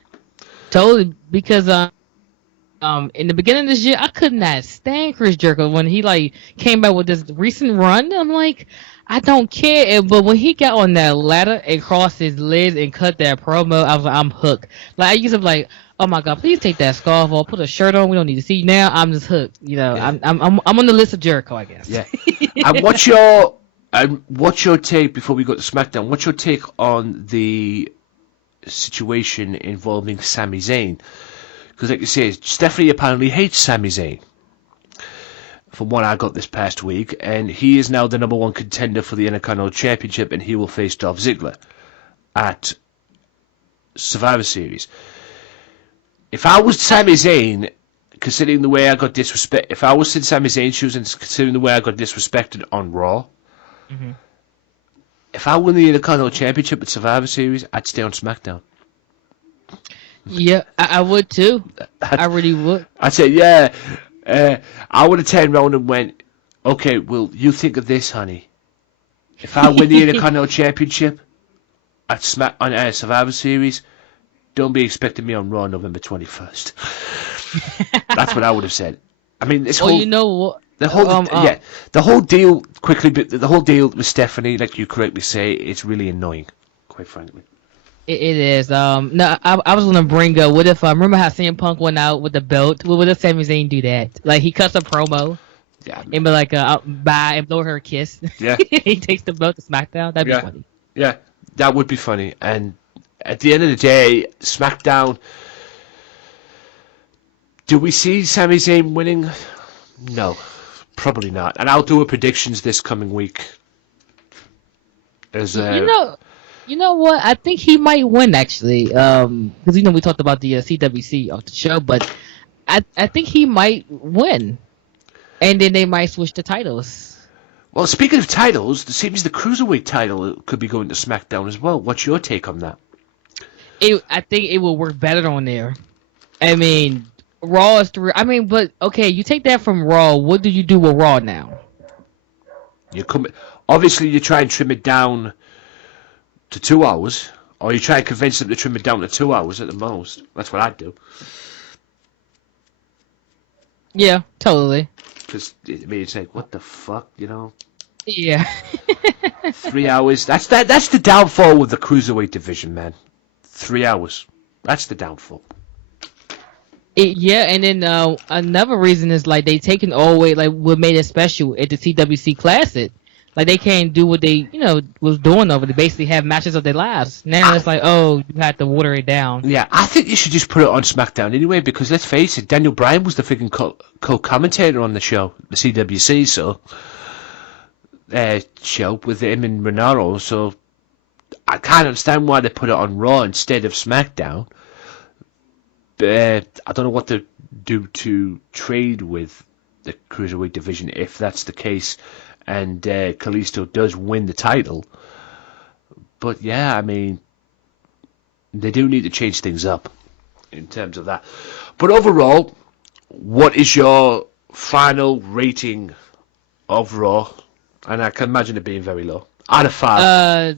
Totally, because in the beginning of this year, I could not stand Chris Jericho when he came back with this recent run. I'm like, I don't care, but when he got on that ladder and crossed his legs and cut that promo, I was like, I'm hooked. Like I used to be like, oh my God, please take that scarf off, put a shirt on. We don't need to see you now. I'm just hooked. I'm on the list of Jericho, I guess. Yeah. And what's your take before we go to SmackDown? What's your take on the situation involving Sami Zayn? Because like you say, Stephanie apparently hates Sami Zayn, from what I got this past week, and he is now the number one contender for the Intercontinental Championship, and he will face Dolph Ziggler. at Survivor Series. If I was Sami Zayn, considering the way I got disrespected, if I was in Sami Zayn's shoes and considering the way I got disrespected on Raw, if I won the Intercontinental Championship at Survivor Series, I'd stay on SmackDown. Yeah, I would too. I really would. I'd say, yeah. I would have turned around and went, okay, well, you think of this, honey. If I win the Intercontinental Championship at Survivor Series, don't be expecting me on Raw November 21st. That's what I would have said. I mean, this whole... you know what? The whole deal, quickly, the whole deal with Stephanie, like you correctly say, it's really annoying, quite frankly. It is. No, I was gonna bring up. What if remember how CM Punk went out with the belt? What if Sami Zayn do that? Like he cuts a promo, and be like, "Bye," and blow her a kiss. Yeah. He takes the belt to SmackDown. That'd be funny. Yeah, that would be funny. And at the end of the day, SmackDown. Do we see Sami Zayn winning? No, probably not. And I'll do a predictions this coming week. As You know what? I think he might win actually, because we talked about the CWC off the show, but I think he might win, and then they might switch the titles. Well, speaking of titles, it seems the Cruiserweight title could be going to SmackDown as well. What's your take on that? I think it will work better on there. I mean, Raw is but okay, you take that from Raw. What do you do with Raw now? Obviously, you try and trim it down to 2 hours, or you try and convince them to trim it down to 2 hours at the most. That's what I'd do. Yeah, totally. Because it's like, what the fuck, Yeah. 3 hours. That's the downfall with the Cruiserweight division, man. 3 hours. That's the downfall. And then another reason is like they taken all the way, like what made it special at the CWC Classic. Like they can't do what they was doing over. They basically have matches of their lives. Now it's like, oh, you have to water it down. Yeah, I think you should just put it on SmackDown anyway, because let's face it, Daniel Bryan was the freaking co-commentator on the show, the CWC, show with him and Renaro. So I can't understand why they put it on Raw instead of SmackDown. But I don't know what to do to trade with the Cruiserweight division if that's the case. And Kalisto does win the title. But yeah, I mean, they do need to change things up in terms of that. But overall, what is your final rating of Raw? And I can imagine it being very low. Out of 5.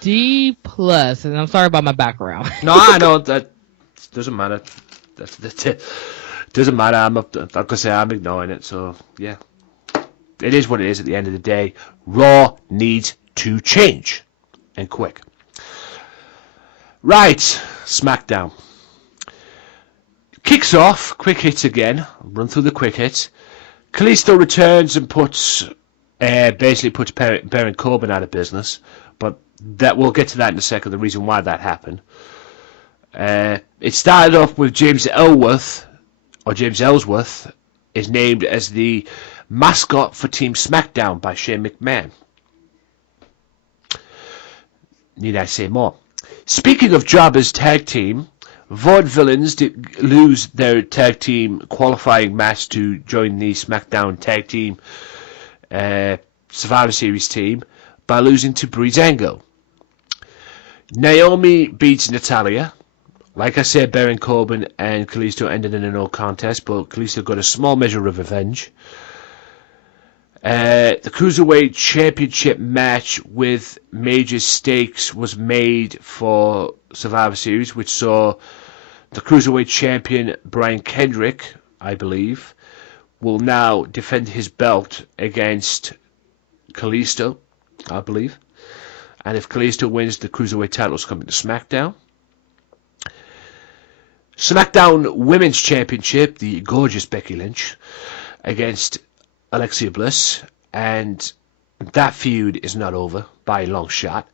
D+, and I'm sorry about my background. No, I know, that doesn't matter. That's it. Doesn't matter, like I say, I'm ignoring it, so yeah. It is what it is at the end of the day. Raw needs to change. And quick. Right. SmackDown. Kicks off. Quick hits again. Run through the quick hits. Kalisto returns and basically puts Baron Corbin out of business. But we'll get to that in a second, the reason why that happened. It started off with James Ellsworth is named as the mascot for Team SmackDown by Shane McMahon. Need I say more? Speaking of jobbers tag team, Vaudevillains did lose their tag team qualifying match to join the SmackDown tag team Survivor Series team by losing to Breezango. Naomi beats Natalya. Like I said, Baron Corbin and Kalisto ended in a no contest, but Kalisto got a small measure of revenge. The Cruiserweight Championship match with major stakes was made for Survivor Series, which saw the Cruiserweight Champion Brian Kendrick, I believe, will now defend his belt against Kalisto, I believe. And if Kalisto wins, the Cruiserweight title is coming to SmackDown. SmackDown Women's Championship, the gorgeous Becky Lynch, against Alexa Bliss, and that feud is not over by a long shot.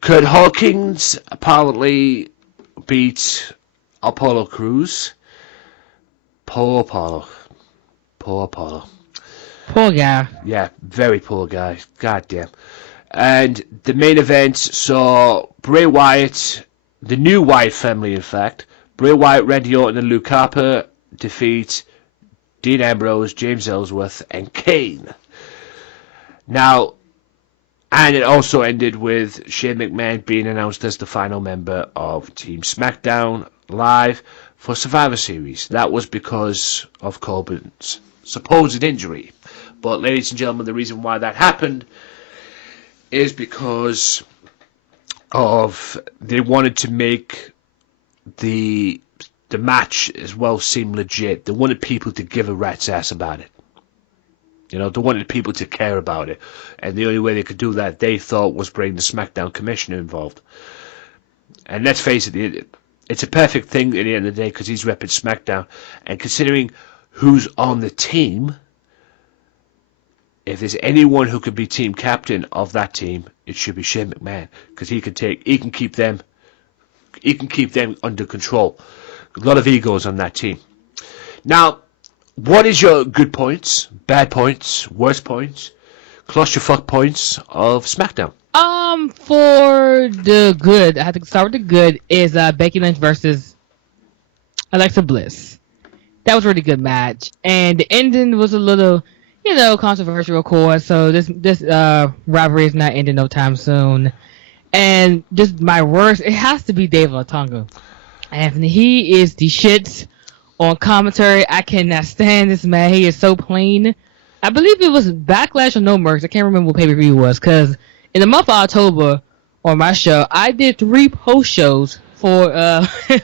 Kurt Hawkins apparently beat Apollo Crews. Poor Apollo. Poor guy. Yeah, very poor guy. God damn. And the main event saw Bray Wyatt, the new Wyatt family, in fact, Bray Wyatt, Randy Orton, and Luke Harper defeat Dean Ambrose, James Ellsworth, and Kane. Now, and it also ended with Shane McMahon being announced as the final member of Team SmackDown Live for Survivor Series. That was because of Corbin's supposed injury. But, ladies and gentlemen, the reason why that happened is because of they wanted to make the match as well seem legit. They wanted people to give a rat's ass about it. You know, they wanted people to care about it. And the only way they could do that, they thought, was bring the SmackDown commissioner involved. And let's face it, it's a perfect thing at the end of the day because he's repping SmackDown. And considering who's on the team, if there's anyone who could be team captain of that team, it should be Shane McMahon because he can keep them under control. A lot of egos on that team. Now, what is your good points, bad points, worst points, clusterfuck points of SmackDown? For the good, I have to start with the good, is Becky Lynch versus Alexa Bliss. That was a really good match. And the ending was a little, controversial, of course. So this rivalry is not ending no time soon. And just my worst, it has to be Dave Otunga. Anthony, he is the shit on commentary. I cannot stand this man. He is so plain. I believe it was Backlash or No Mercs. I can't remember what pay-per-view it was, because in the month of October, on my show, I did 3 post shows for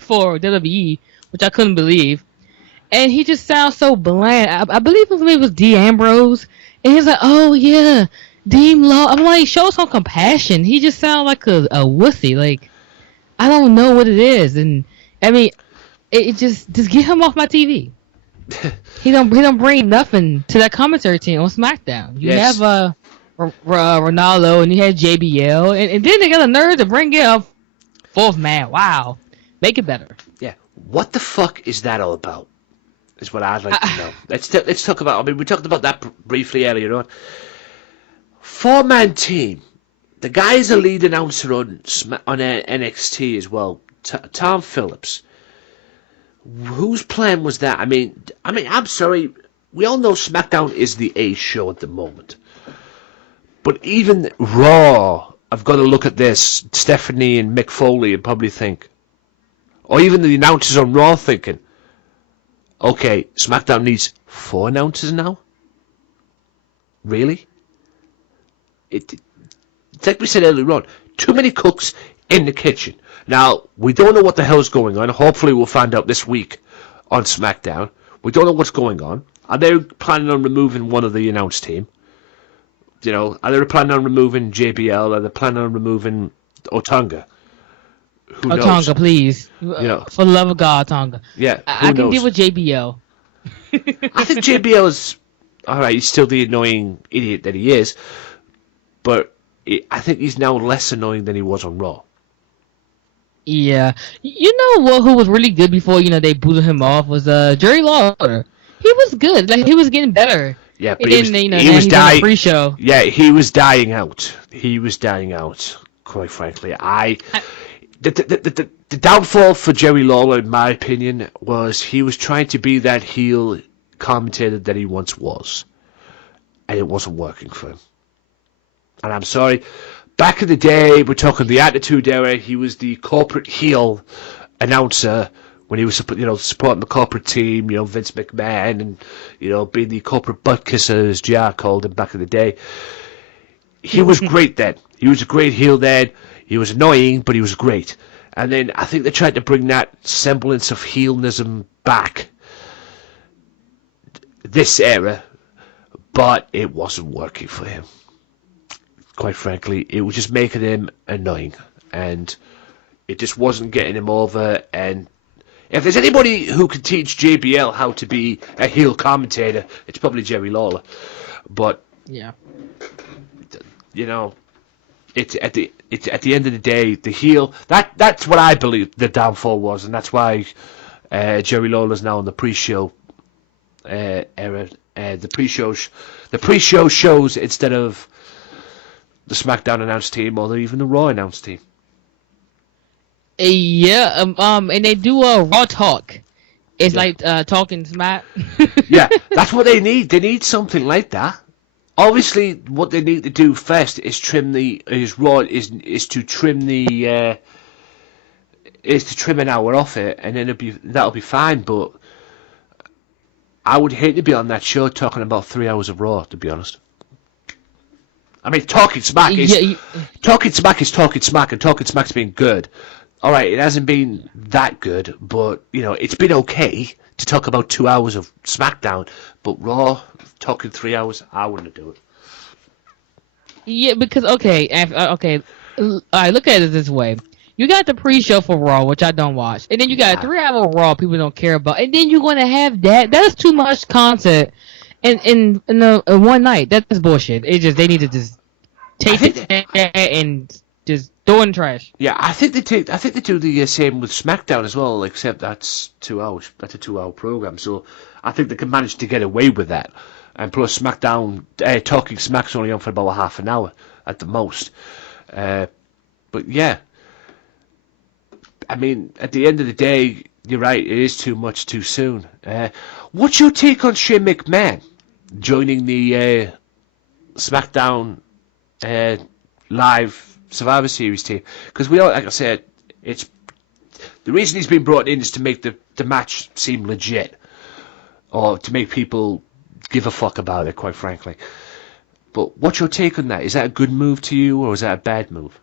for WWE, which I couldn't believe. And he just sounds so bland. I believe his name was D. Ambrose. And he's like, oh, yeah, Dean Law. I'm like, show some compassion. He just sounds like a wussy. Like, I don't know what it is. And, I mean, it just get him off my TV. he don't bring nothing to that commentary team on SmackDown. You have Ronaldo, and you had JBL, and then they got a nerve to bring in a 4th man. Wow. Make it better. Yeah. What the fuck is that all about? Is what I'd like to know. Let's talk about. I mean, we talked about that briefly earlier on. 4-man team. The guy's a lead announcer on NXT as well. Tom Phillips. Whose plan was that? I mean, I'm sorry. We all know SmackDown is the A show at the moment. But even Raw, I've got to look at this. Stephanie and Mick Foley and probably think, or even the announcers on Raw thinking, okay, SmackDown needs 4 announcers now? Really? It's like we said earlier on, too many cooks in the kitchen. Now, we don't know what the hell's going on. Hopefully we'll find out this week on SmackDown. We don't know what's going on. Are they planning on removing one of the announced team? You know, are they planning on removing JBL? Are they planning on removing Otunga? Who knows? Otunga, please. For the love of God, Otunga. Yeah, I can deal with JBL. I think JBL is... Alright, he's still the annoying idiot that he is. But I think he's now less annoying than he was on Raw. Yeah. You know who was really good before, they booted him off was Jerry Lawler. He was good. Like, he was getting better. Yeah, but he was dying. Free show. Yeah, he was dying out. He was dying out, quite frankly. The downfall for Jerry Lawler, in my opinion, was he was trying to be that heel commentator that he once was. And it wasn't working for him. And I'm sorry, back in the day, we're talking the Attitude Era, he was the corporate heel announcer when he was, supporting the corporate team, Vince McMahon, and, being the corporate butt kisser, as JR called him back in the day. He was great then. He was a great heel then. He was annoying, but he was great. And then I think they tried to bring that semblance of heelnism back this era, but it wasn't working for him. Quite frankly, it was just making him annoying, and it just wasn't getting him over. And if there's anybody who can teach JBL how to be a heel commentator, it's probably Jerry Lawler. But yeah, it's at the end of the day, the heel. That's what I believe the downfall was, and that's why Jerry Lawler's now on the pre-show era. The pre-show shows instead of the SmackDown announced team or even the Raw announced team. Yeah, and they do a Raw talk. It's like talking smack. Yeah, that's what they need. They need something like that. Obviously, what they need to do first is to trim an hour off it, and then that'll be fine. But I would hate to be on that show talking about 3 hours of Raw, to be honest. I mean, talking smack is talking smack, and talking smack's been good. All right, it hasn't been that good, but it's been okay to talk about 2 hours of SmackDown. But Raw, talking 3 hours, I wouldn't do it. Yeah, because okay, all right, look at it this way. You got the pre-show for Raw, which I don't watch, and then you got a 3 hour Raw people don't care about, and then you're going to have that. That is too much content in one night. That's bullshit. It just they need to just take it and just throw it in the trash. Yeah, I think they do the same with SmackDown as well, except that's 2 hours. That's a 2 hour program, so I think they can manage to get away with that. And plus, SmackDown talking smack's only on for about half an hour at the most. But yeah. I mean, at the end of the day, you're right, it is too much too soon. What's your take on Shane McMahon joining the SmackDown live Survivor Series team? Because like I said, it's the reason he's been brought in is to make the match seem legit, or to make people give a fuck about it, quite frankly. But what's your take on that? Is that a good move to you, or is that a bad move?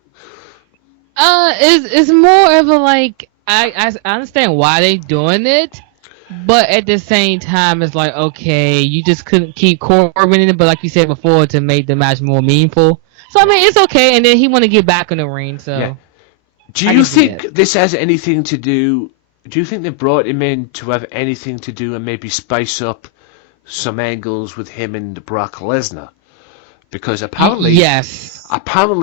It's more of a like I understand why they doing it, but at the same time it's like, okay, you just couldn't keep Corbin in it, but like you said before, to make the match more meaningful. So I mean, it's okay, and then he want to get back in the ring. So yeah. Do you think this has anything to do? Do you think they brought him in to have anything to do and maybe spice up some angles with him and Brock Lesnar? Because apparently,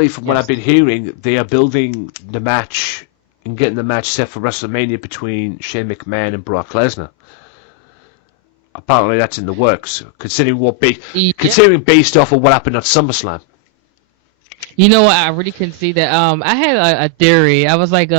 from what I've been hearing, they are building the match and getting the match set for WrestleMania between Shane McMahon and Brock Lesnar. Apparently, that's in the works, considering based off of what happened at SummerSlam. You know what? I really couldn't see that. I had a theory. I was like,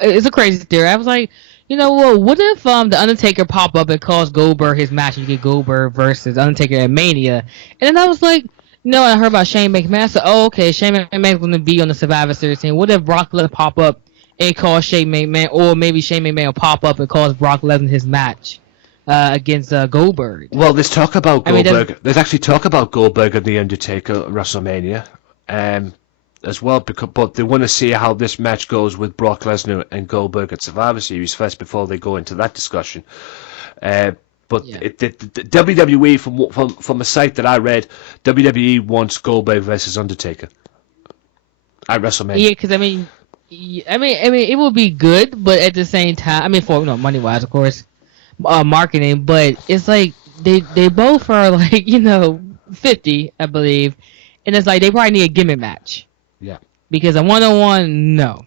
it's a crazy theory. I was like, what if the Undertaker pop up and calls Goldberg his match, and you get Goldberg versus Undertaker at Mania? And then I was like, I heard about Shane McMahon. I said, okay, Shane McMahon's going to be on the Survivor Series team. What if Brock Lesnar pop up and call Shane McMahon, or maybe Shane McMahon will pop up and calls Brock Lesnar his match against Goldberg? Well, there's talk about Goldberg. There's actually talk about Goldberg and the Undertaker at WrestleMania as well, but they want to see how this match goes with Brock Lesnar and Goldberg at Survivor Series first before they go into that discussion. But the WWE, from a site that I read, WWE wants Goldberg versus Undertaker at WrestleMania. Yeah, because I mean, it will be good, but at the same time, for money wise, of course, marketing. But it's like they both are like 50, I believe, and it's like they probably need a gimmick match. Yeah. Because a 1-on-1, no.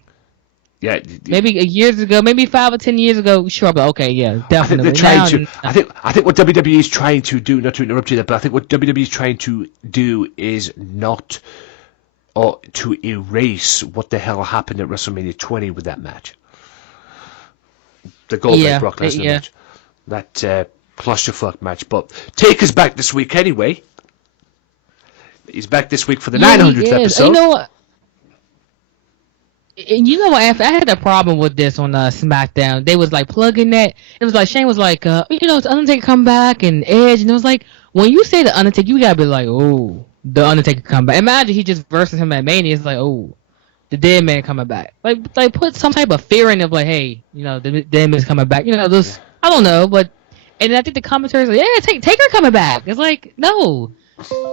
Yeah, maybe years ago, maybe 5 or 10 years ago, sure, but okay, yeah, definitely. I think what WWE is trying to do, not to interrupt you there, but I think what WWE is trying to do is not, or to erase what the hell happened at WrestleMania 20 with that match, the Goldberg Brock Lesnar match, that clusterfuck match. But Taker's back this week anyway. He's back this week for the 900th episode. You know what? I had a problem with this on SmackDown. They was like plugging that. It was like Shane was like, it's Undertaker come back and Edge, and it was like, when you say the Undertaker, you gotta be like, oh, the Undertaker come back. Imagine he just versus him at Mania. It's like, oh, the dead man coming back. Like put some type of fear in it, like, hey, the dead man's coming back. This, I don't know, but and I think the commentaries like, yeah, Taker coming back. It's like, no,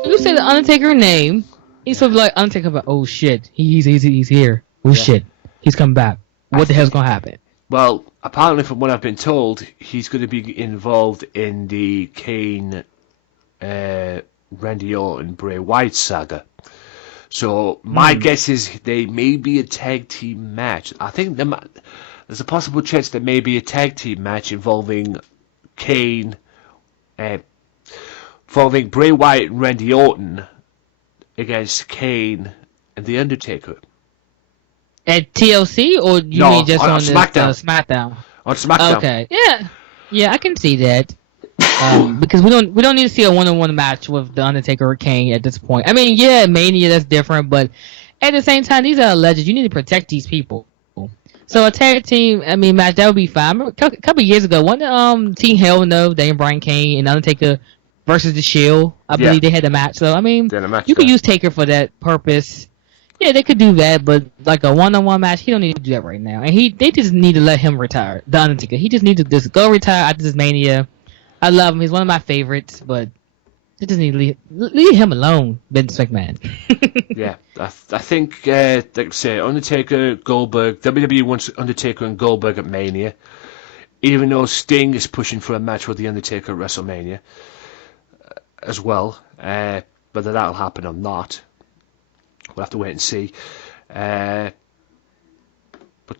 you say the Undertaker name, he's sort of like Undertaker, but oh shit, he's here. Oh shit, he's coming back. What the hell's gonna happen? Well, apparently from what I've been told, he's going to be involved in the Kane, Randy Orton, Bray Wyatt saga. So my guess is they may be a tag team match. I think there's a possible chance there may be a tag team match involving Kane, involving Bray Wyatt and Randy Orton against Kane and The Undertaker. At TLC, or you No, mean just on on SmackDown. SmackDown? On SmackDown. Okay, yeah, I can see that. Because we don't need to see a one-on-one match with The Undertaker or Kane at this point. I mean, yeah, Mania, that's different, but at the same time, these are legends. You need to protect these people. So a tag team, match, that would be fine. I remember a couple of years ago, wasn't Team Hell No, Daniel Bryan Kane and Undertaker versus The Shield? I believe they had a match. So you could use Taker for that purpose. Yeah, they could do that, but like a one-on-one match, he don't need to do that right now. And they just need to let him retire, The Undertaker. He just needs to just go retire after this Mania. I love him. He's one of my favorites, but they just need to leave him alone, Vince McMahon. Yeah, I think, like I say, Undertaker, Goldberg, WWE wants Undertaker and Goldberg at Mania, even though Sting is pushing for a match with The Undertaker at WrestleMania as well. Whether that'll happen or not, we'll have to wait and see. But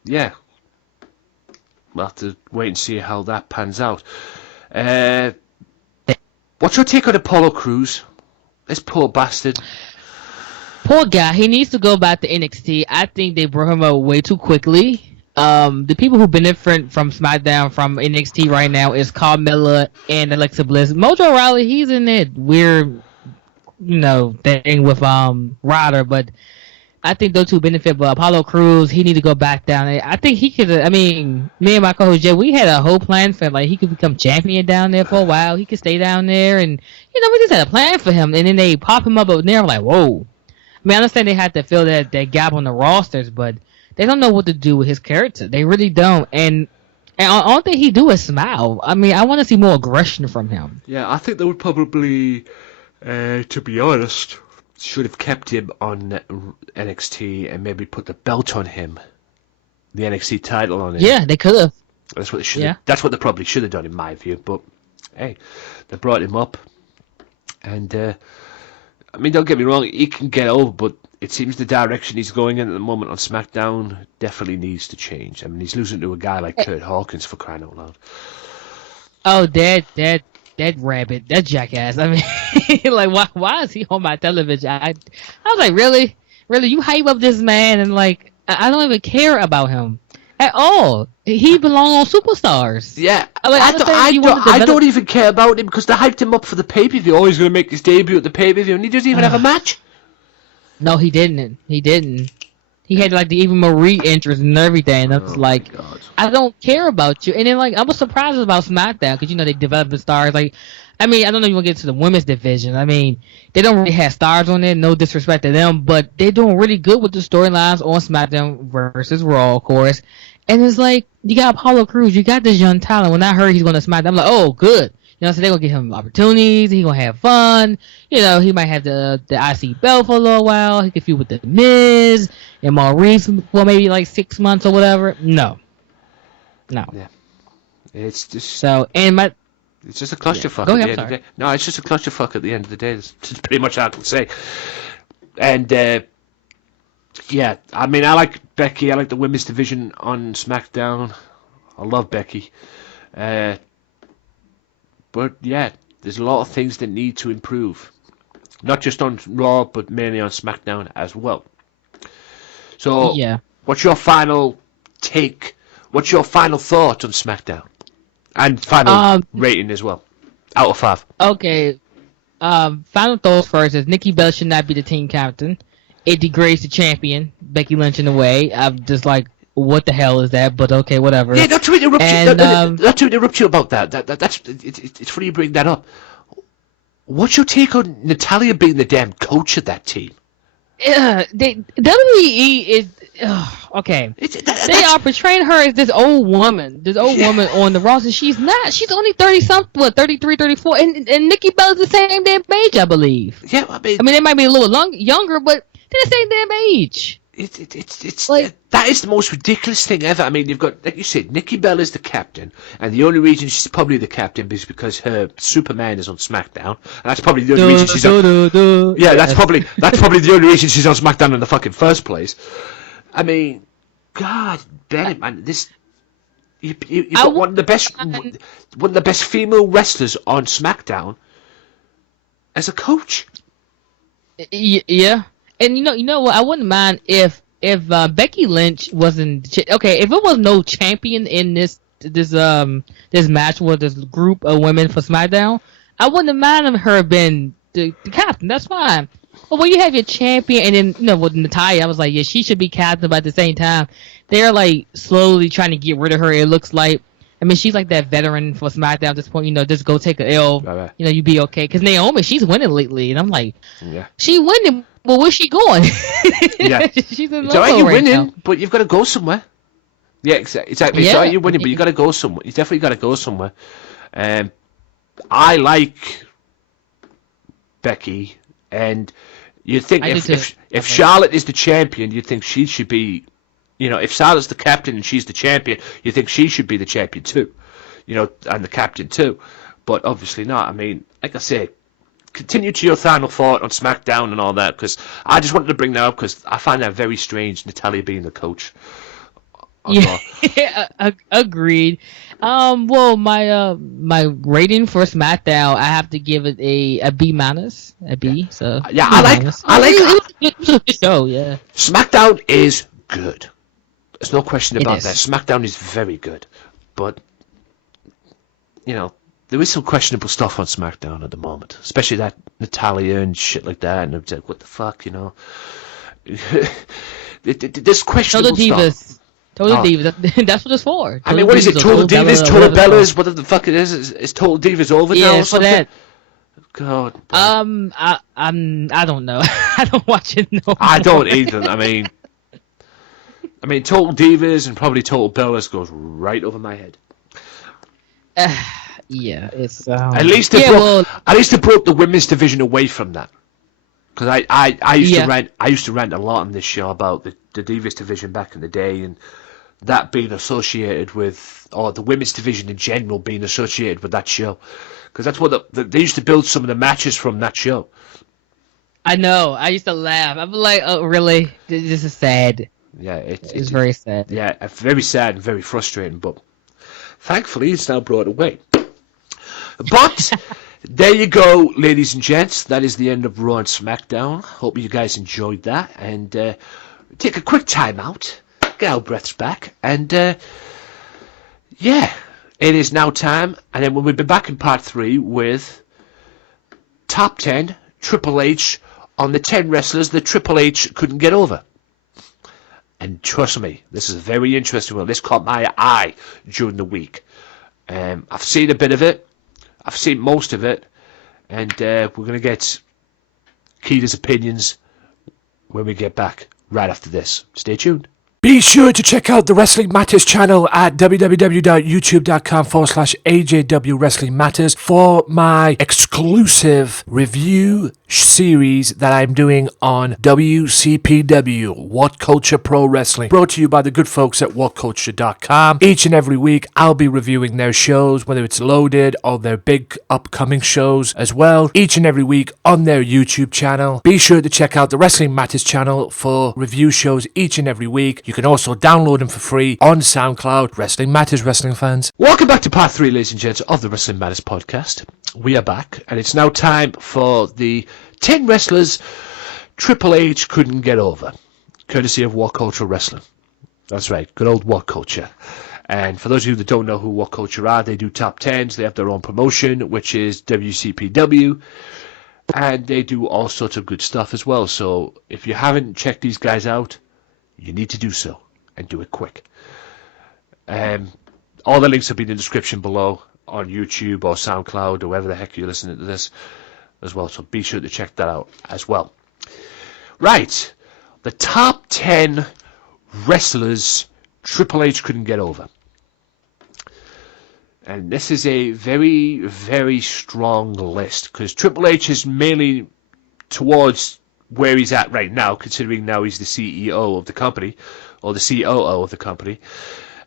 yeah, we'll have to wait and see how that pans out. What's your take on Apollo Crews? This poor bastard. Poor guy. He needs to go back to NXT. I think they brought him up way too quickly. The people who benefit from SmackDown from NXT right now is Carmella and Alexa Bliss. Mojo Rawley, he's in that weird, thing with Ryder, but I think those two benefit. But Apollo Crews, he need to go back down there. I think he could. Me and my co-host Jay, we had a whole plan for him. Like he could become champion down there for a while. He could stay down there, and we just had a plan for him. And then they pop him up there. I'm like, whoa. I understand they had to fill that gap on the rosters, but they don't know what to do with his character. They really don't. And all thing he do is smile. I want to see more aggression from him. Yeah, I think they would probably, to be honest, should have kept him on NXT and maybe put the belt on him, the NXT title on him. Yeah, they could have. That's what they should. Yeah. That's what they probably should have done, in my view. But hey, they brought him up, and don't get me wrong, he can get over, but it seems the direction he's going in at the moment on SmackDown definitely needs to change. He's losing to a guy like Kurt Hawkins, for crying out loud. Oh, that rabbit, that jackass. Like, why is he on my television? I was like, really, you hype up this man, and like, I don't even care about him at all. He belongs on Superstars. Yeah, I don't even care about him because they hyped him up for the pay-per-view. Oh, he's going to make his debut at the pay-per-view, and he doesn't even have a match. No, he didn't. He had like the Eva Marie entrance and everything. I was like, I don't care about you. And then I was surprised about SmackDown because they develop the stars. Like, I don't know if you want to get to the women's division. They don't really have stars on there. No disrespect to them, but they're doing really good with the storylines on SmackDown versus Raw, of course. And it's like, you got Apollo Crews, you got this young talent. When I heard he's going to SmackDown, I'm like, oh, good. So they're going to give him opportunities. He's going to have fun. He might have the IC belt for a little while. He could feud with The Miz and Maurice for maybe like 6 months or whatever. No. Yeah. It's just... It's just a clusterfuck at the end of the day. No, it's just a clusterfuck at the end of the day. That's pretty much all I can say. And, yeah, I like Becky. I like the women's division on SmackDown. I love Becky. But, yeah, there's a lot of things that need to improve. Not just on Raw, but mainly on SmackDown as well. So, yeah. What's your final take? What's your final thought on SmackDown? And final rating as well. Out of 5. Okay. Final thoughts first is Nikki Bella should not be the team captain. It degrades the champion, Becky Lynch, in a way. I'm just like, what the hell is that? But okay, whatever. Yeah, not to interrupt you. Not to interrupt you about that. It's funny you bring that up. What's your take on Natalya being the damn coach of that team? WWE is okay. They are portraying her as this old woman on the roster. She's not. She's only 30-something, 33, 34, and Nikki Bella's the same damn age, I believe. Yeah, they might be a little younger, but they're the same damn age. It's like, that is the most ridiculous thing ever. You've got, like you said, Nikki Bella is the captain, and the only reason she's probably the captain is because her Superman is on SmackDown, and that's probably the only reason she's on. Yeah, that's probably the only reason she's on SmackDown in the fucking first place. God damn it, man! You've got one of the best female wrestlers on SmackDown as a coach. Yeah, and you know what? I wouldn't mind if Becky Lynch wasn't okay. If it was no champion in this match with this group of women for SmackDown, I wouldn't mind her being the captain. That's fine. But when you have your champion, and then with Natalya, I was like, yeah, she should be captain. But at the same time, they're like slowly trying to get rid of her. It looks like. I mean, she's like that veteran for SmackDown at this point. Just go take a L. Right. You be okay. Because Naomi, she's winning lately, and I'm like, Yeah. she winning. Well, where's she going? Yeah. She's in It's alright, you're right winning, now. but you've got to go somewhere. Yeah, exactly. It's alright, you're winning, but you got to go somewhere. You definitely got to go somewhere. I like Becky, and you'd think I do too. if Charlotte is the champion, you'd think she should be. If Charlotte's the captain and she's the champion, you think she should be the champion too. And the captain too. But obviously not. I mean, like I said, continue to your final thought on SmackDown and all that, because I just wanted to bring that up because I find that very strange, Natalya being the coach. Yeah, agreed. Well, my rating for SmackDown, I have to give it a B minus, a B. So Yeah, B I like. minus. It was a good show. Yeah. SmackDown is good. There's no question about is. that. SmackDown is very good, but there is some questionable stuff on SmackDown at the moment, especially that Natalya and shit like that. And I'm like, what the fuck, There's questionable stuff. Total Divas. That's what it's for. I mean, what is it? Total Divas, Total Bellas, whatever the fuck it is. Is Total Divas over now or for something? that. God. I don't know. I don't watch it no more. I don't either. I mean, Total Divas and probably Total Bellas goes right over my head. Yeah, it's At least they broke the women's division away from that. Because I used to rant a lot on this show about the Divas division back in the day, and that being associated with, or the women's division in general being associated with that show, because that's what they used to build some of the matches from that show. I know. I used to laugh. I'm like, oh, really? This is sad. Yeah, it's very sad. Yeah, very sad and very frustrating, but thankfully it's now brought away. But there you go, ladies and gents. That is the end of Raw and SmackDown. Hope you guys enjoyed that, and take a quick time out, get our breaths back, and yeah, it is now time. And then we'll be back in part 3 with top 10 Triple H on the 10 wrestlers that Triple H couldn't get over. And trust me, this is a very interesting one. This caught my eye during the week. I've seen a bit of it. I've seen most of it. And we're going to get Keda's opinions when we get back right after this. Stay tuned. Be sure to check out the Wrestling Matters channel at www.youtube.com/AJW Wrestling Matters for my exclusive review series that I'm doing on WCPW, What Culture Pro Wrestling, brought to you by the good folks at whatculture.com. Each and every week I'll be reviewing their shows, whether it's loaded or their big upcoming shows as well, each and every week on their YouTube channel. Be sure to check out the Wrestling Matters channel for review shows each and every week. You can also download them for free on SoundCloud. Wrestling Matters, wrestling fans. Welcome back to part 3, ladies and gents, of the Wrestling Matters podcast. We are back, and it's now time for the 10 wrestlers Triple H couldn't get over, courtesy of What Culture Wrestling. That's right, good old What Culture. And for those of you that don't know who What Culture are, they do top 10s. They have their own promotion, which is WCPW, and they do all sorts of good stuff as well. So if you haven't checked these guys out, you need to do so, and do it quick. All the links will be in the description below on YouTube or SoundCloud or wherever the heck you're listening to this as well. So be sure to check that out as well. Right, the top 10 wrestlers Triple H couldn't get over. And this is a very, very strong list, because Triple H is mainly towards where he's at right now, considering now he's the CEO of the company, or the COO of the company,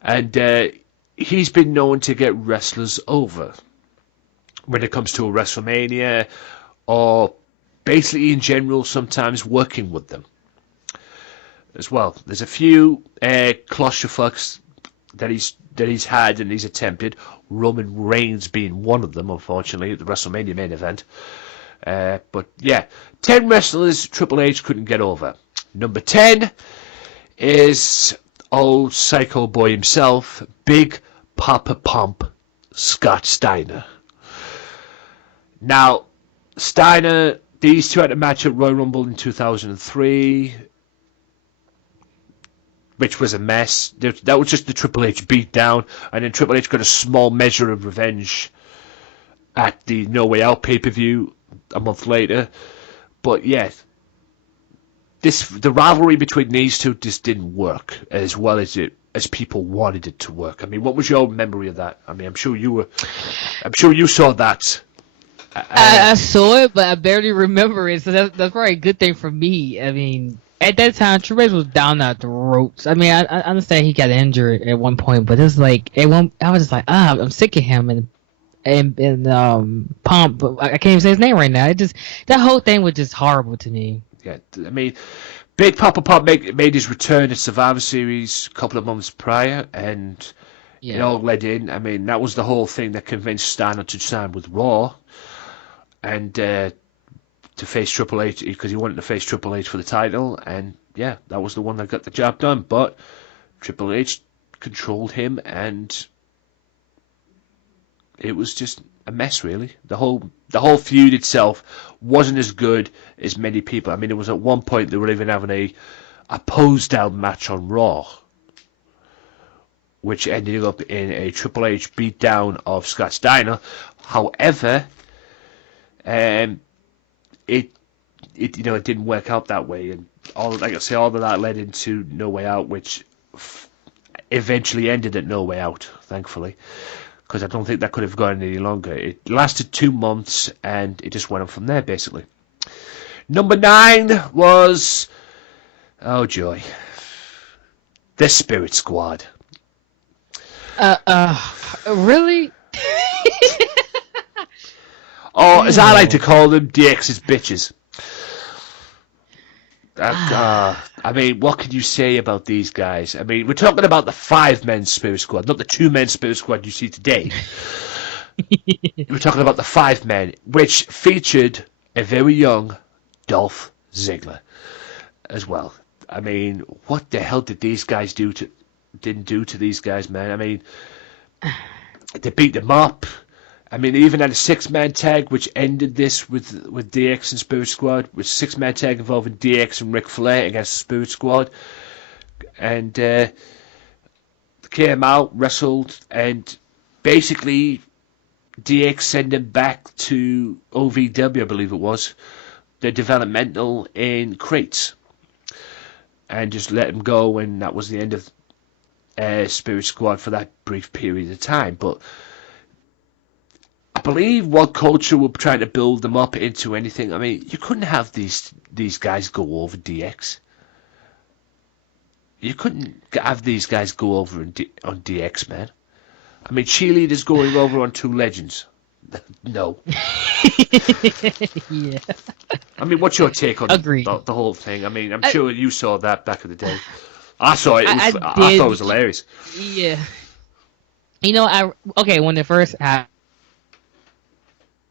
and he's been known to get wrestlers over when it comes to a WrestleMania, or basically in general, sometimes working with them as well. There's a few clusterfucks that he's had and he's attempted, Roman Reigns being one of them, unfortunately, at the WrestleMania main event. But yeah, 10 wrestlers Triple H couldn't get over. Number 10 is old psycho boy himself, Big Papa Pump, Scott Steiner. Now, Steiner, these two had a match at Royal Rumble in 2003, which was a mess. That was just the Triple H beatdown, and then Triple H got a small measure of revenge at the No Way Out pay-per-view a month later. But yeah, the rivalry between these two just didn't work as well as people wanted it to work. I mean, what was your memory of that? I mean, I'm sure you saw that. I saw it, but I barely remember it, so that's probably a good thing for me. I mean, at that time, Triple H was down at the ropes. I mean, I understand he got injured at one point, but it's like I was just like, I'm sick of him and Pump. But I can't even say his name right now. That whole thing was just horrible to me. Yeah, I mean, Big Papa Pump made his return at Survivor Series a couple of months prior, and it all led in. I mean, that was the whole thing that convinced Steiner to sign with Raw. And to face Triple H, because he wanted to face Triple H for the title, and yeah, that was the one that got the job done. But Triple H controlled him, and it was just a mess, really. The whole feud itself wasn't as good as many people. I mean, it was at one point they were even having a pose down match on Raw, which ended up in a Triple H beatdown of Scott Steiner. However, it didn't work out that way, and all of that led into No Way Out, which eventually ended at No Way Out, thankfully, because I don't think that could have gone any longer. It lasted 2 months, and it just went on from there, basically. Number 9 was, oh joy, the Spirit Squad. Really? Or, as I like to call them, DX's bitches. I mean, what can you say about these guys? I mean, we're talking about the 5-man Spirit Squad, not the 2-man Spirit Squad you see today. We're talking about the 5-man, which featured a very young Dolph Ziggler as well. I mean, what the hell did these guys didn't do to these guys, man? I mean, they beat them up. I mean, they even had a 6-man tag, which ended this with DX and Spirit Squad, with 6-man tag involving DX and Ric Flair against the Spirit Squad. And came out, wrestled, and basically DX sent them back to OVW, I believe it was, the developmental in crates, and just let them go, and that was the end of Spirit Squad for that brief period of time. But I believe what culture were trying to build them up into anything. I mean, you couldn't have these guys go over DX. You couldn't have these guys go over on DX, man. I mean, cheerleaders going over on 2 Legends. No. Yeah. I mean, what's your take on the whole thing? I mean, I'm sure you saw that back in the day. I saw it. I thought it was hilarious. Yeah. You know, when it first happened,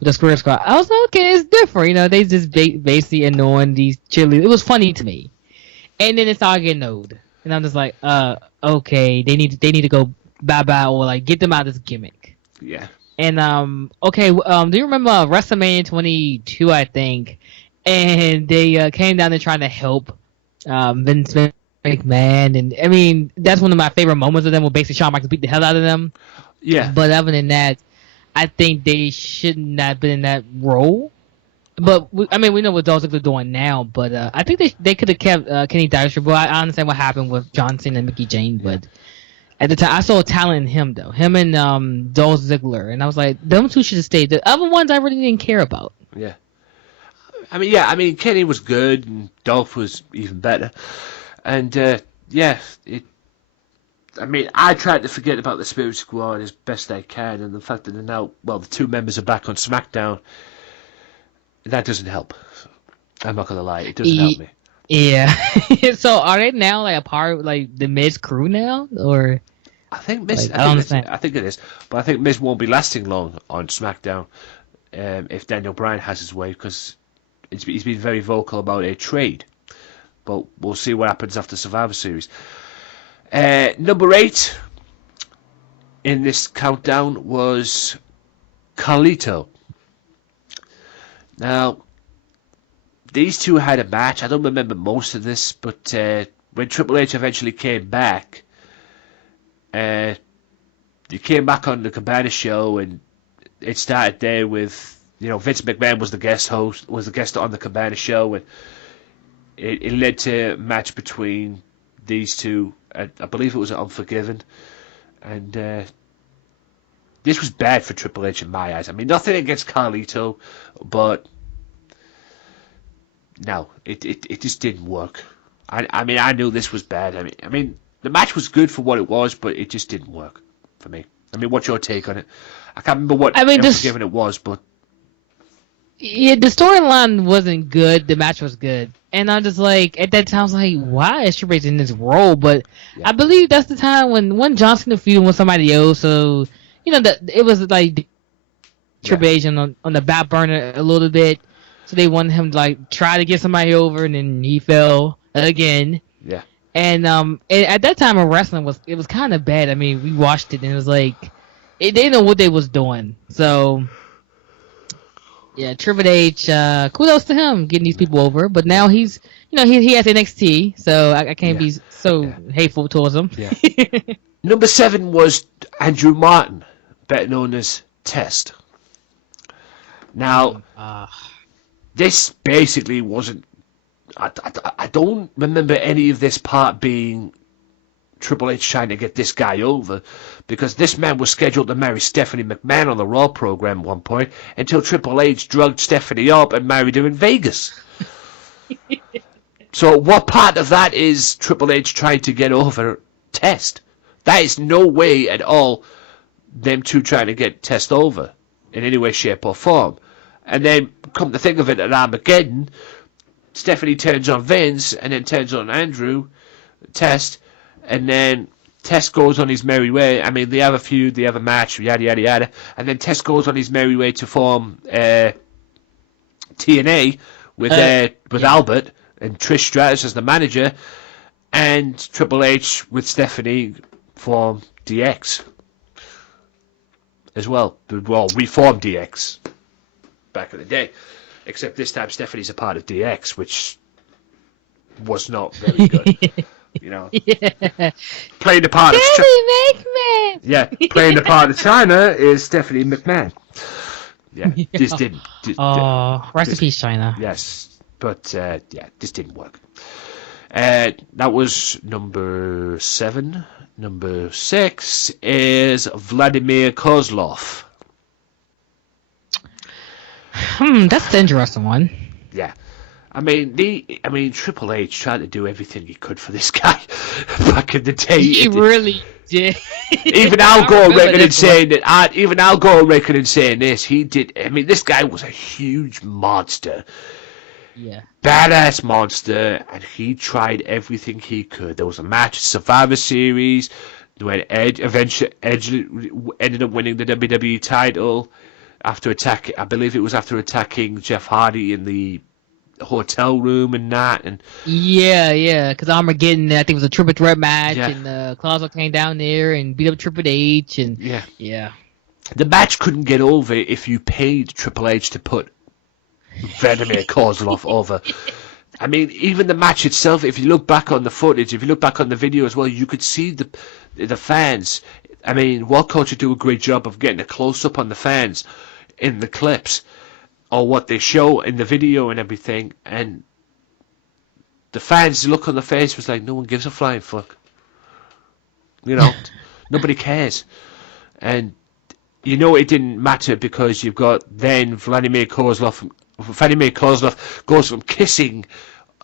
the Spirit Squad, I was like, okay, it's different. You know, they just basically annoying these cheerleaders. It was funny to me. And then it started getting old. And I'm just like, okay, they need to go bye-bye, or like get them out of this gimmick. Yeah. And do you remember WrestleMania 22, I think? And they came down there trying to help Vince McMahon, and I mean, that's one of my favorite moments of them, where basically Shawn Michaels beat the hell out of them. Yeah. But other than that, I think they should not have been in that role. But I mean, we know what Dolph Ziggler doing now. But I think they could have kept Kenny Dykstra. But I understand what happened with John Cena and Mickey James. But at the time, I saw talent in him though. Him and Dolph Ziggler, and I was like, them two should have stayed. The other ones I really didn't care about. Yeah. I mean, Kenny was good, and Dolph was even better. And I mean, I tried to forget about the Spirit Squad as best I can, and the fact that they're now, the 2 members are back on Smackdown, that doesn't help. I'm not gonna lie, it doesn't help me. Yeah. So are they now like a part of like the Miz crew now, or? I think Miz. I think it is, but I think Miz won't be lasting long on SmackDown. if Daniel Bryan has his way, because he's been very vocal about a trade. But we'll see what happens after Survivor Series. Number 8 in this countdown was Carlito. Now, these two had a match. I don't remember most of this, but when Triple H eventually came back, he came back on the Cabana show, and it started there with, Vince McMahon was the guest on the Cabana show, and it led to a match between these two. I believe it was Unforgiven, and this was bad for Triple H in my eyes. I mean, nothing against Carlito, but no, it just didn't work. I mean, I knew this was bad. I mean, the match was good for what it was, but it just didn't work for me. I mean, what's your take on it? I can't remember what Unforgiven it was, but yeah, the storyline wasn't good. The match was good, and I'm just like, at that time, I was like, why is Triple H in this role? But I believe that's the time when John Cena feuded with somebody else, so that it was like Triple H on the back burner a little bit. So they wanted him to like try to get somebody over, and then he fell again. Yeah. And at that time of wrestling was kind of bad. I mean, we watched it and it was like they didn't know what they was doing. So yeah, Triple H, kudos to him getting these people over. But now he's he has NXT, so I can't be so hateful towards him. Yeah. Number 7 was Andrew Martin, better known as Test. Now, this basically wasn't. I don't remember any of this part being Triple H trying to get this guy over, because this man was scheduled to marry Stephanie McMahon on the Raw program at one point until Triple H drugged Stephanie up and married her in Vegas. So what part of that is Triple H trying to get over Test? That is no way at all them two trying to get Test over in any way, shape or form. And then, come to think of it, at Armageddon, Stephanie turns on Vince and then turns on Andrew, Test, and then Test goes on his merry way. I mean, they have a feud, they have a match, yada, yada, yada. And then Test goes on his merry way to form TNA with Albert and Trish Stratus as the manager, and Triple H with Stephanie form DX as well. Well, reform DX back in the day. Except this time Stephanie's a part of DX, which was not very good. Yeah. Playing the part of playing the part of China is Stephanie McMahon. Yeah, this didn't. Rest in peace, China. Yes, but this didn't work. That was number 7. Number 6 is Vladimir Kozlov. That's the interesting one. Yeah. I mean, Triple H tried to do everything he could for this guy back in the day. He really did. Even Al Gore reckoned saying that. Even Al Gore reckoned saying this. He did. I mean, this guy was a huge monster. Yeah. Badass monster, and he tried everything he could. There was a match at Survivor Series when Edge ended up winning the WWE title after attacking. I believe it was after attacking Jeff Hardy in the hotel room and that. And yeah, because Armageddon, I think it was a triple threat match, and Kozlov came down there and beat up Triple H, and yeah. The match couldn't get over if you paid Triple H to put Vladimir Kozlov over. I mean, even the match itself, if you look back on the footage, if you look back on the video as well, you could see the fans. I mean, What Culture do a great job of getting a close-up on the fans in the clips, or what they show in the video and everything, and the fans' look on the face was like, no one gives a flying fuck. Nobody cares. And it didn't matter, because you've got then Vladimir Kozlov goes from kissing,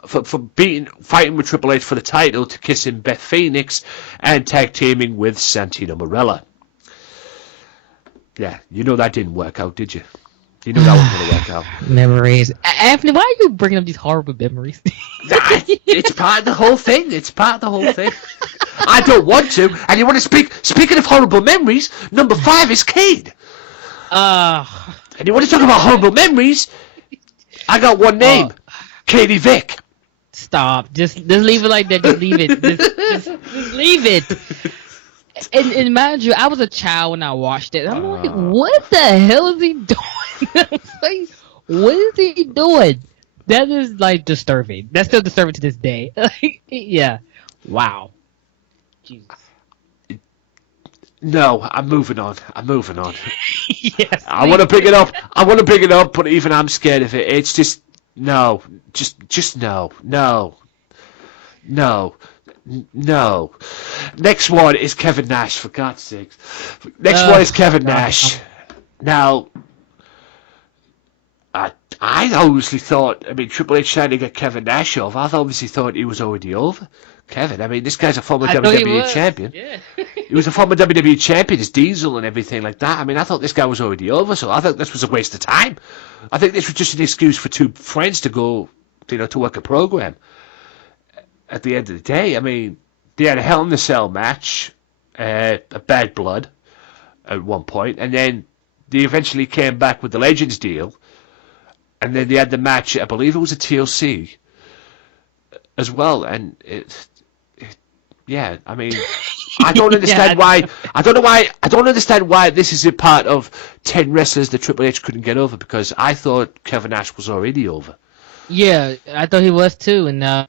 from fighting with Triple H for the title, to kissing Beth Phoenix and tag teaming with Santino Marella. Yeah, that didn't work out, did you? You knew that wasn't going to work out. Memories. Anthony, why are you bringing up these horrible memories? It's part of the whole thing. I don't want to. And you want to speaking of horrible memories, number 5 is Cade. And you want to talk about horrible memories? I got one name, Katie Vick. Stop. Just leave it like that. Just leave it. Just leave it. And mind you, I was a child when I watched it. I'm like, what the hell is he doing? I'm like, what is he doing? That is like disturbing. That's still disturbing to this day. Yeah. Wow. Jesus. No, I'm moving on. Yes. I want to pick it up. But even I'm scared of it. It's just no. Just no. Next one is Kevin Nash, for God's sakes. Next one is Kevin Nash. Now, I obviously thought, Triple H trying to get Kevin Nash over. I obviously thought he was already over. Kevin, this guy's a former WWE champion. Yeah. He was a former WWE champion, his Diesel and everything like that. I thought this guy was already over, so I thought this was a waste of time. I think this was just an excuse for two friends to go, to work a program. At the end of the day, they had a Hell in a Cell match, a Bad Blood, at one point, and then they eventually came back with the Legends deal, and then they had the match, I believe it was a TLC, as well, and I don't understand why. I don't understand why this is a part of 10 wrestlers that Triple H couldn't get over, because I thought Kevin Nash was already over. Yeah, I thought he was too, and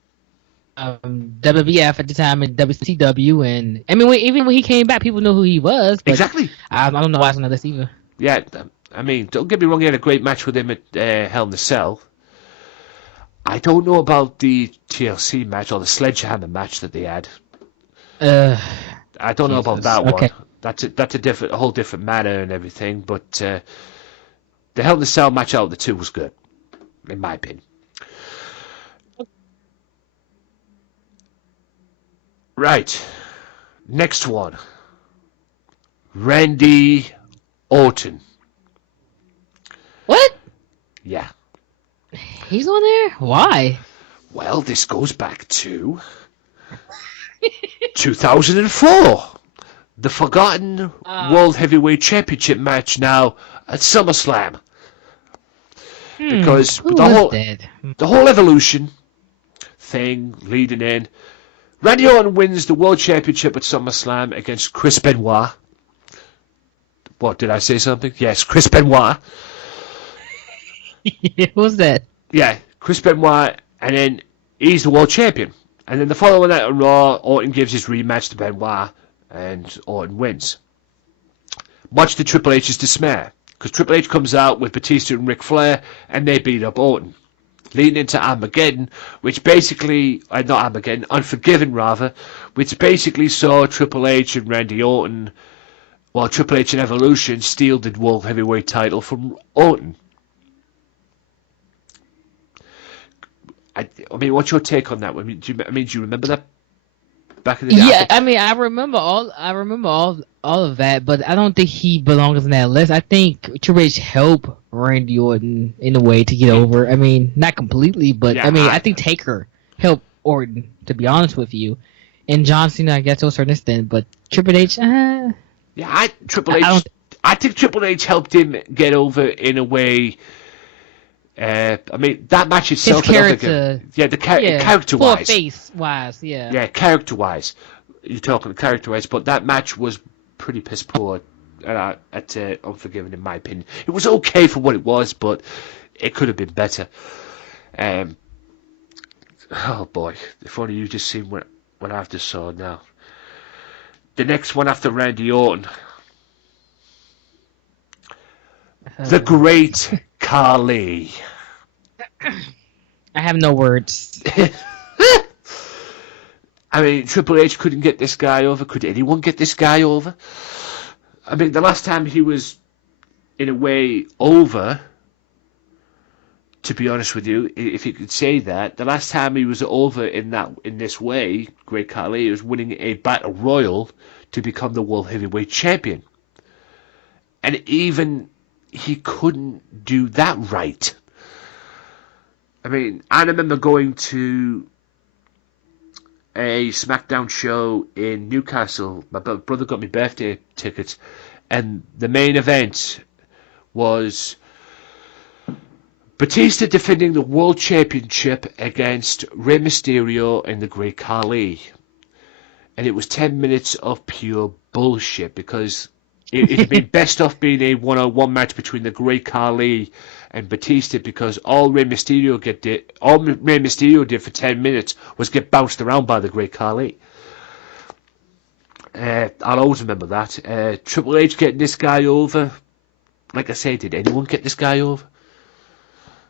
WWF at the time and WCW, and even when he came back, people knew who he was. But Exactly. I don't know why it's not this either. Yeah, don't get me wrong. He had a great match with him at Hell in a Cell. I don't know about the TLC match or the Sledgehammer match that they had. I don't know about that one. That's a whole different matter and everything. But the Hell in a Cell match out of the two was good, in my opinion. Right, next one. Randy Orton. What? Yeah. He's on there? Why? Well, this goes back to 2004. The Forgotten World Heavyweight Championship match now at SummerSlam. Because the whole Evolution thing leading in, Randy Orton wins the World Championship at SummerSlam against Chris Benoit. What, did I say something? Yes, Chris Benoit. Who's that? Yeah, Chris Benoit, and then he's the world champion. And then the following night on Raw, Orton gives his rematch to Benoit, and Orton wins. Much to Triple H's dismay, because Triple H comes out with Batista and Ric Flair, and they beat up Orton. Leading into Armageddon, which basically, not Armageddon, Unforgiven rather, which basically saw Triple H and Randy Orton, well, Triple H and Evolution steal the World Heavyweight title from Orton. What's your take on that? Do you remember that back in the day? Yeah, I remember all of that, but I don't think he belongs in that list. I think Triple H helped Randy Orton in a way to get over. Not completely, but yeah, I think Taker helped Orton, to be honest with you, and John Cena, I guess, to a certain extent, but Triple H, I think Triple H helped him get over in a way. That match itself. His character. Character-wise. Face-wise, yeah. Yeah, character-wise. You're talking character-wise, but that match was pretty piss-poor at Unforgiven, in my opinion. It was okay for what it was, but it could have been better. Oh boy, if only you just seen what I've just saw now. The next one after Randy Orton. The Great Khali. I have no words. Triple H couldn't get this guy over. Could anyone get this guy over? The last time he was, in a way, over, to be honest with you, if you could say that, the last time he was over in this way, Great Khali, was winning a Battle Royal to become the World Heavyweight Champion. And even he couldn't do that right. I remember going to a Smackdown show in Newcastle. My brother got me birthday tickets, and the main event was Batista defending the World Championship against Rey Mysterio and the Great Khali. And it was 10 minutes of pure bullshit because it'd been best off being a one-on-one match between the Great Khali and Batista, because all Rey Mysterio did for 10 minutes was get bounced around by the Great Khali. I'll always remember that. Triple H getting this guy over. Like I say, did anyone get this guy over?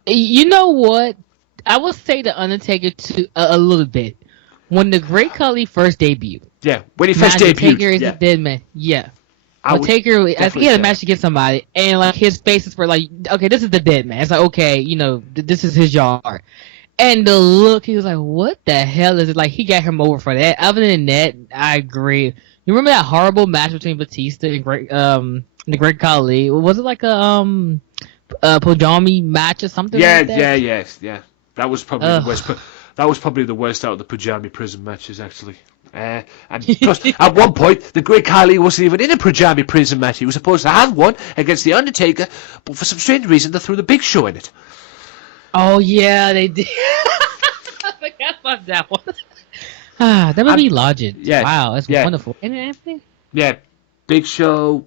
You know what? I will say the Undertaker to a little bit. When the Great Khali first debuted. Yeah, when he first debuted. Undertaker is a dead man. Yeah. Undertaker, he had a match against somebody, and like his faces were like, okay, this is the dead man. It's like, okay, this is his yard. And the look, he was like, what the hell is it? Like, he got him over for that. Other than that, I agree. You remember that horrible match between Batista and the Great Khali? Was it like a Pujami match or something? Like that? Yeah. That was probably the worst. That was probably the worst out of the Pujami prison matches, actually. And plus, at one point, the Great Khali wasn't even in a Pujami prison match. He was supposed to have one against the Undertaker, but for some strange reason, they threw the Big Show in it. Oh yeah, they did. I forgot about that one. That would be logic. Yeah, wow, that's wonderful. And Anthony? Yeah, Big Show,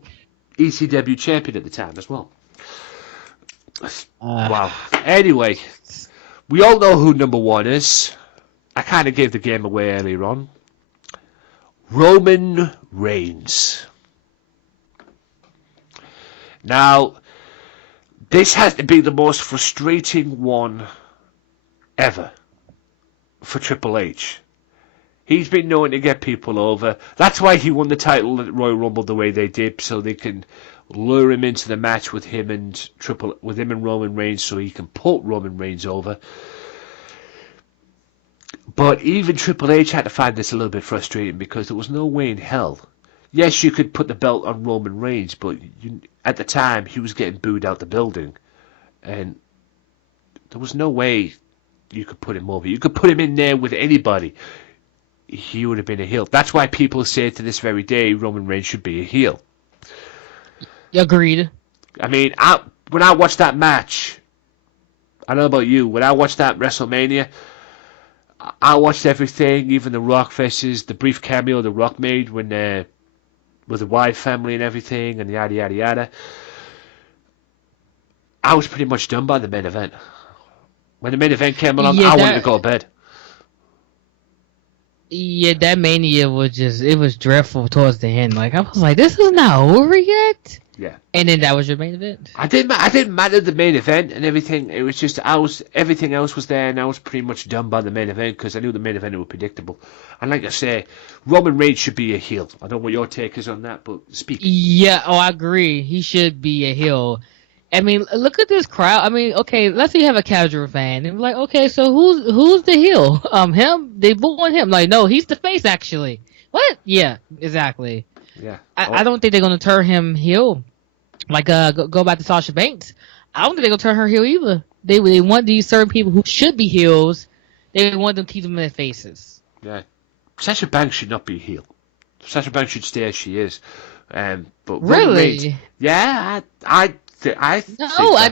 ECW champion at the time as well. Wow. Anyway, we all know who number one is. I kind of gave the game away earlier on. Roman Reigns. Now, this has to be the most frustrating one ever for Triple H. He's been known to get people over. That's why he won the title at Royal Rumble the way they did, so they can lure him into the match with him and Roman Reigns, so he can put Roman Reigns over. But even Triple H had to find this a little bit frustrating, because there was no way in hell. Yes, you could put the belt on Roman Reigns, but at the time he was getting booed out the building, and there was no way you could put him over. You could put him in there with anybody. He would have been a heel. That's why people say to this very day Roman Reigns should be a heel. Agreed. I mean, when I watched that match, I don't know about you, when I watched that WrestleMania, I watched everything, even the Rock versus the brief cameo the Rock made when with the Wyatt family and everything, and yada yada yada. I was pretty much done by the main event. When the main event came along, I wanted to go to bed. Yeah, that Mania was dreadful towards the end. Like, I was like, this is not over yet? Yeah. And then that was your main event? I didn't matter the main event and everything. It was just, everything else was there, and I was pretty much done by the main event, because I knew the main event was predictable. And like I say, Roman Reigns should be a heel. I don't know what your take is on that, but speak. Yeah, I agree. He should be a heel. I mean, look at this crowd. I mean, okay, let's say you have a casual fan, and like, okay, so who's the heel? Him? They want him. Like, no, he's the face, actually. What? Yeah, exactly. Yeah. I don't think they're gonna turn him heel. Like, go back to Sasha Banks. I don't think they're gonna turn her heel either. They want these certain people who should be heels. They want them to keep them in their faces. Yeah. Sasha Banks should not be a heel. Sasha Banks should stay as she is. But really? Reigns, yeah, I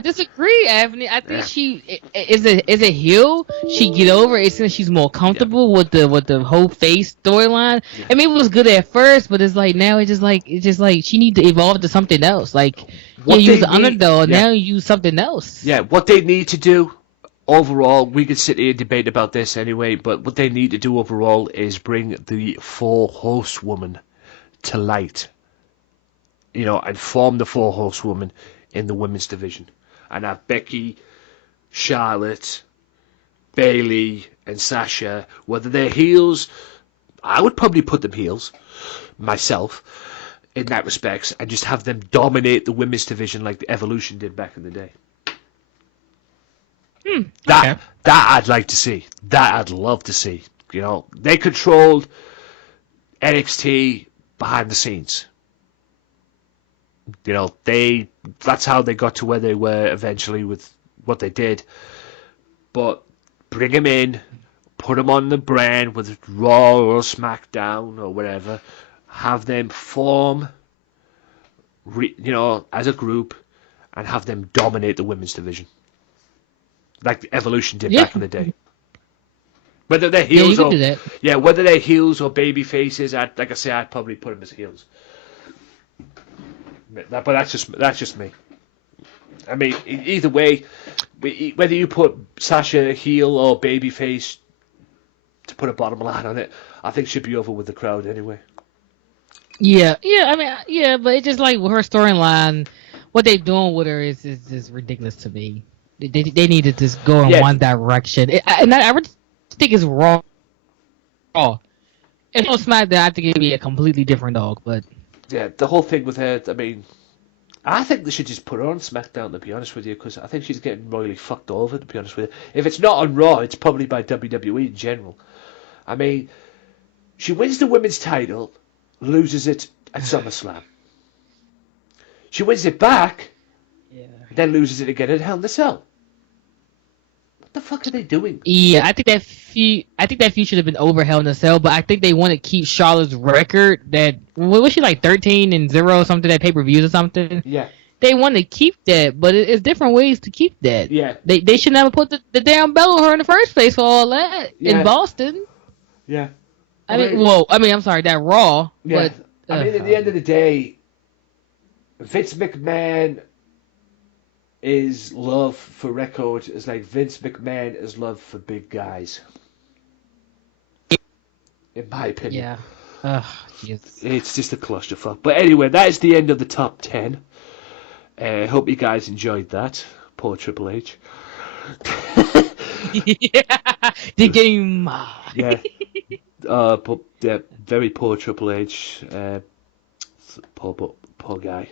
disagree, Anthony. I think she is a heel. She get over it since she's more comfortable with the whole face storyline. Yeah. I mean, it was good at first, but it's like now it's just like she need to evolve to something else. Like, you was the underdog, now you use something else. Yeah, what they need to do overall, we could sit here and debate about this anyway, but what they need to do overall is bring the 4 horsewomen to light. And form the 4 horsewomen in the women's division, and have Becky, Charlotte, Bayley, and Sasha. Whether they're heels, I would probably put them heels myself in that respect, and just have them dominate the women's division like the Evolution did back in the day. That I'd like to see. That I'd love to see. They controlled NXT behind the scenes. That's how they got to where they were eventually with what they did. But bring them in, put them on the brand with Raw or Smackdown or whatever, have them form, as a group, and have them dominate the women's division. like Evolution did Yeah. back in the day. Whether they're heels you can do that. whether they're heels or baby faces, I'd probably put them as heels. But that's just me. I mean, either way, whether you put Sasha heel or babyface, to put a bottom line on it, I think she'd be over with the crowd anyway. Yeah. I mean, yeah, but it's just like with her storyline, what they're doing with her is just ridiculous to me. They need to just go in one direction, and I really think it's wrong. If on SmackDown, I think it'd be a completely different dog. But yeah, the whole thing with her, I mean, I think they should just put her on SmackDown, to be honest with you, because I think she's getting royally fucked over, to be honest with you. If it's not on Raw, it's probably by WWE in general. I mean, she wins the women's title, loses it at SummerSlam. She wins it back, then loses it again at Hell in a Cell. What the fuck are they doing? yeah, I think that feud should have been over Hell in a Cell, but I think they want to keep Charlotte's record. That what was she like 13-0 or something? That pay-per-views or something. Yeah. They want to keep that, but it's different ways to keep that. Yeah. They should never put the damn belt on her in the first place for all that in Boston. Yeah. I'm sorry, that Raw. Yeah. But I mean, at the end of the day, Vince McMahon is love for record is like Vince McMahon is love for big guys. In my opinion. yeah. It's just a clusterfuck. But anyway, that is the end of the top 10. Hope you guys enjoyed that. Poor Triple H. Yeah. The game. Yeah. But yeah, very poor Triple H. Poor guy.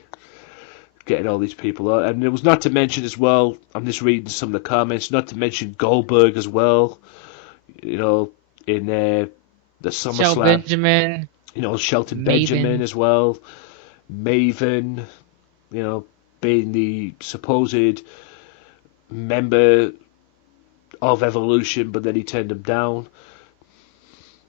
Getting all these people out. And it was not to mention as well, I'm just reading some of the comments, not to mention Goldberg as well. You know, in the SummerSlam. Shelton Benjamin. You know, Shelton Maven. Benjamin as well. Maven, you know, being the supposed member of Evolution, but then he turned him down.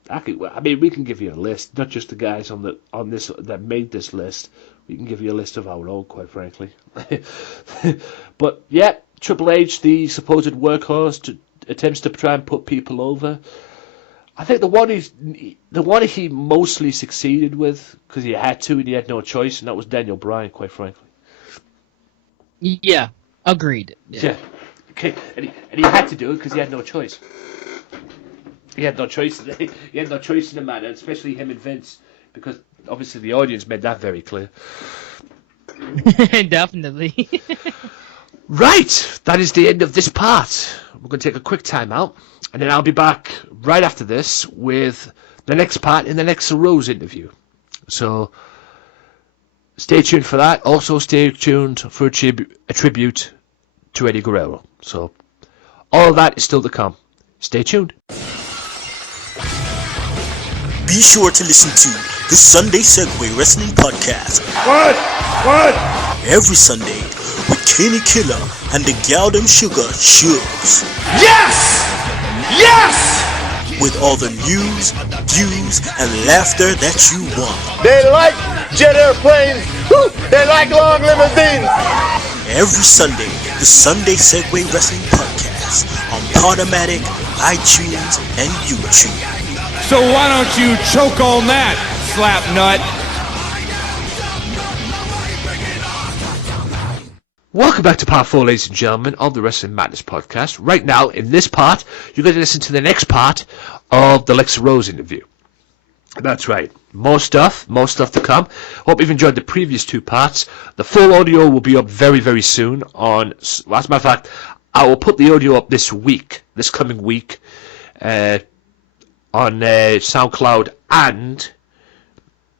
I mean, we can give you a list, not just the guys on this that made this list. We can give you a list of our own, quite frankly. But yeah, Triple H, the supposed workhorse, attempts to try and put people over. I think the one he mostly succeeded with, because he had to and he had no choice, and that was Daniel Bryan, quite frankly. Yeah, agreed. Yeah. Okay, and he had to do it because he had no choice. He had no choice. He had no choice in the matter, especially him and Vince, because obviously the audience made that very clear. Definitely. Right, that is the end of this part. We're going to take a quick time out, and then I'll be back right after this with the next part in the Lexa Rose interview. So stay tuned for that. Also stay tuned for a tribute to Eddie Guerrero. So all of that is still to come. Stay tuned. Be sure to listen to the Sunday Segway Wrestling Podcast. What? Every Sunday with Kinny Killer and the Galdem Sugar Shugs. Yes! Yes! With all the news, views, and laughter that you want. They like jet airplanes. Woo! They like long limousines. Every Sunday, the Sunday Segway Wrestling Podcast on Podomatic, iTunes, and YouTube. So why don't you choke on that, slap nut? Welcome back to part 4, ladies and gentlemen, of the Wrestling Madness podcast. Right now, in this part, you're going to listen to the next part of the Lexa Rose interview. That's right. More stuff to come. Hope you've enjoyed the previous 2 parts. The full audio will be up very, very soon on, as a matter of fact, I will put the audio up this coming week, on SoundCloud and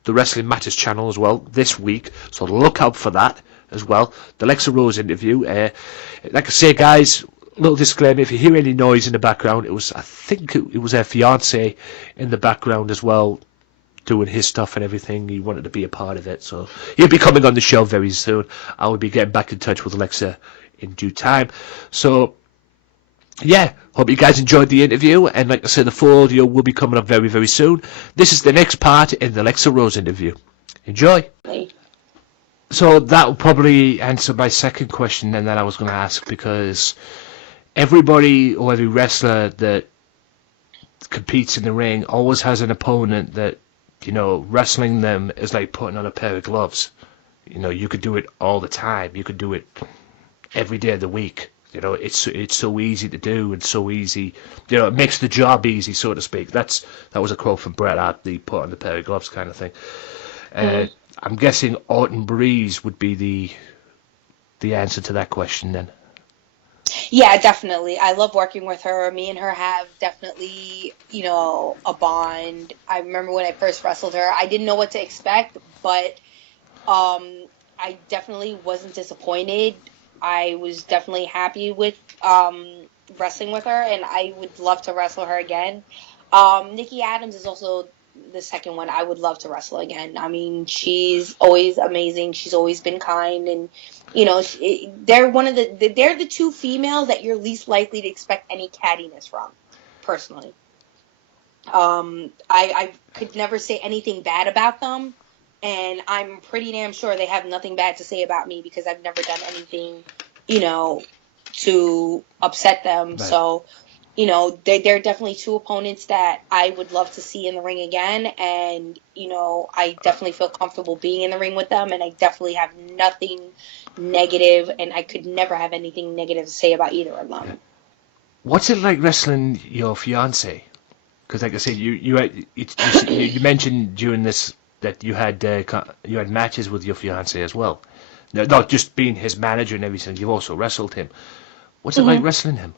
the Wrestling Matters channel as well this week. So look out for that as well. The Lexa Rose interview. Like I say, guys, little disclaimer: if you hear any noise in the background, I think it was her fiance in the background as well, doing his stuff and everything. He wanted to be a part of it, so he'll be coming on the show very soon. I will be getting back in touch with Lexa in due time. So yeah, hope you guys enjoyed the interview, and like I said, the full audio will be coming up very, very soon. This is the next part in the Lexa Rose interview. Enjoy. So that will probably answer my second question then that I was going to ask, because everybody or every wrestler that competes in the ring always has an opponent that, you know, wrestling them is like putting on a pair of gloves. You know, you could do it all the time. You could do it every day of the week. You know, it's so easy to do and so easy. You know, it makes the job easy, so to speak. That was a quote from Bret Hart, the put on the pair of gloves kind of thing. I'm guessing Autumn Breeze would be the answer to that question then. Yeah, definitely. I love working with her. Me and her have definitely, you know, a bond. I remember when I first wrestled her, I didn't know what to expect, but I definitely wasn't disappointed. I was definitely happy with wrestling with her, and I would love to wrestle her again. Nikki Adams is also the second one I would love to wrestle again. I mean, she's always amazing. She's always been kind, and you know, they're the two females that you're least likely to expect any cattiness from, personally. I could never say anything bad about them, and I'm pretty damn sure they have nothing bad to say about me because I've never done anything, you know, to upset them. Right. So, you know, they're definitely two opponents that I would love to see in the ring again. And, you know, I definitely feel comfortable being in the ring with them. And I definitely have nothing negative, and I could never have anything negative to say about either of them. What's it like wrestling your fiance? Because, like I said, you mentioned during this that you had matches with your fiance as well. No, not just being his manager and everything. You also wrestled him. What's it like wrestling him?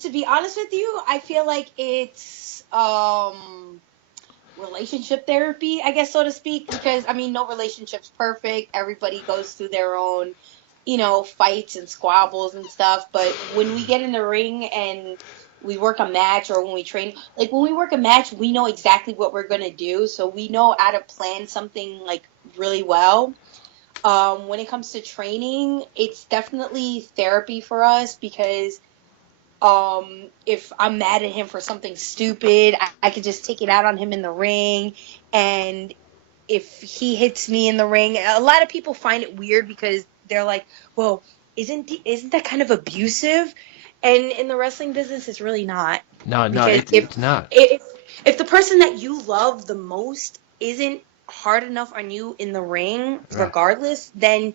To be honest with you, I feel like it's relationship therapy, I guess, so to speak, because I mean, no relationship's perfect. Everybody goes through their own, you know, fights and squabbles and stuff. But when we get in the ring and we work a match, or when we train, like when we work a match, we know exactly what we're gonna do, so we know how to plan something like really well. When it comes to training, it's definitely therapy for us because if I'm mad at him for something stupid, I could just take it out on him in the ring. And if he hits me in the ring, a lot of people find it weird because they're like, well, isn't that kind of abusive? And in the wrestling business, it's really not. No, it's not. If the person that you love the most isn't hard enough on you in the ring, regardless, then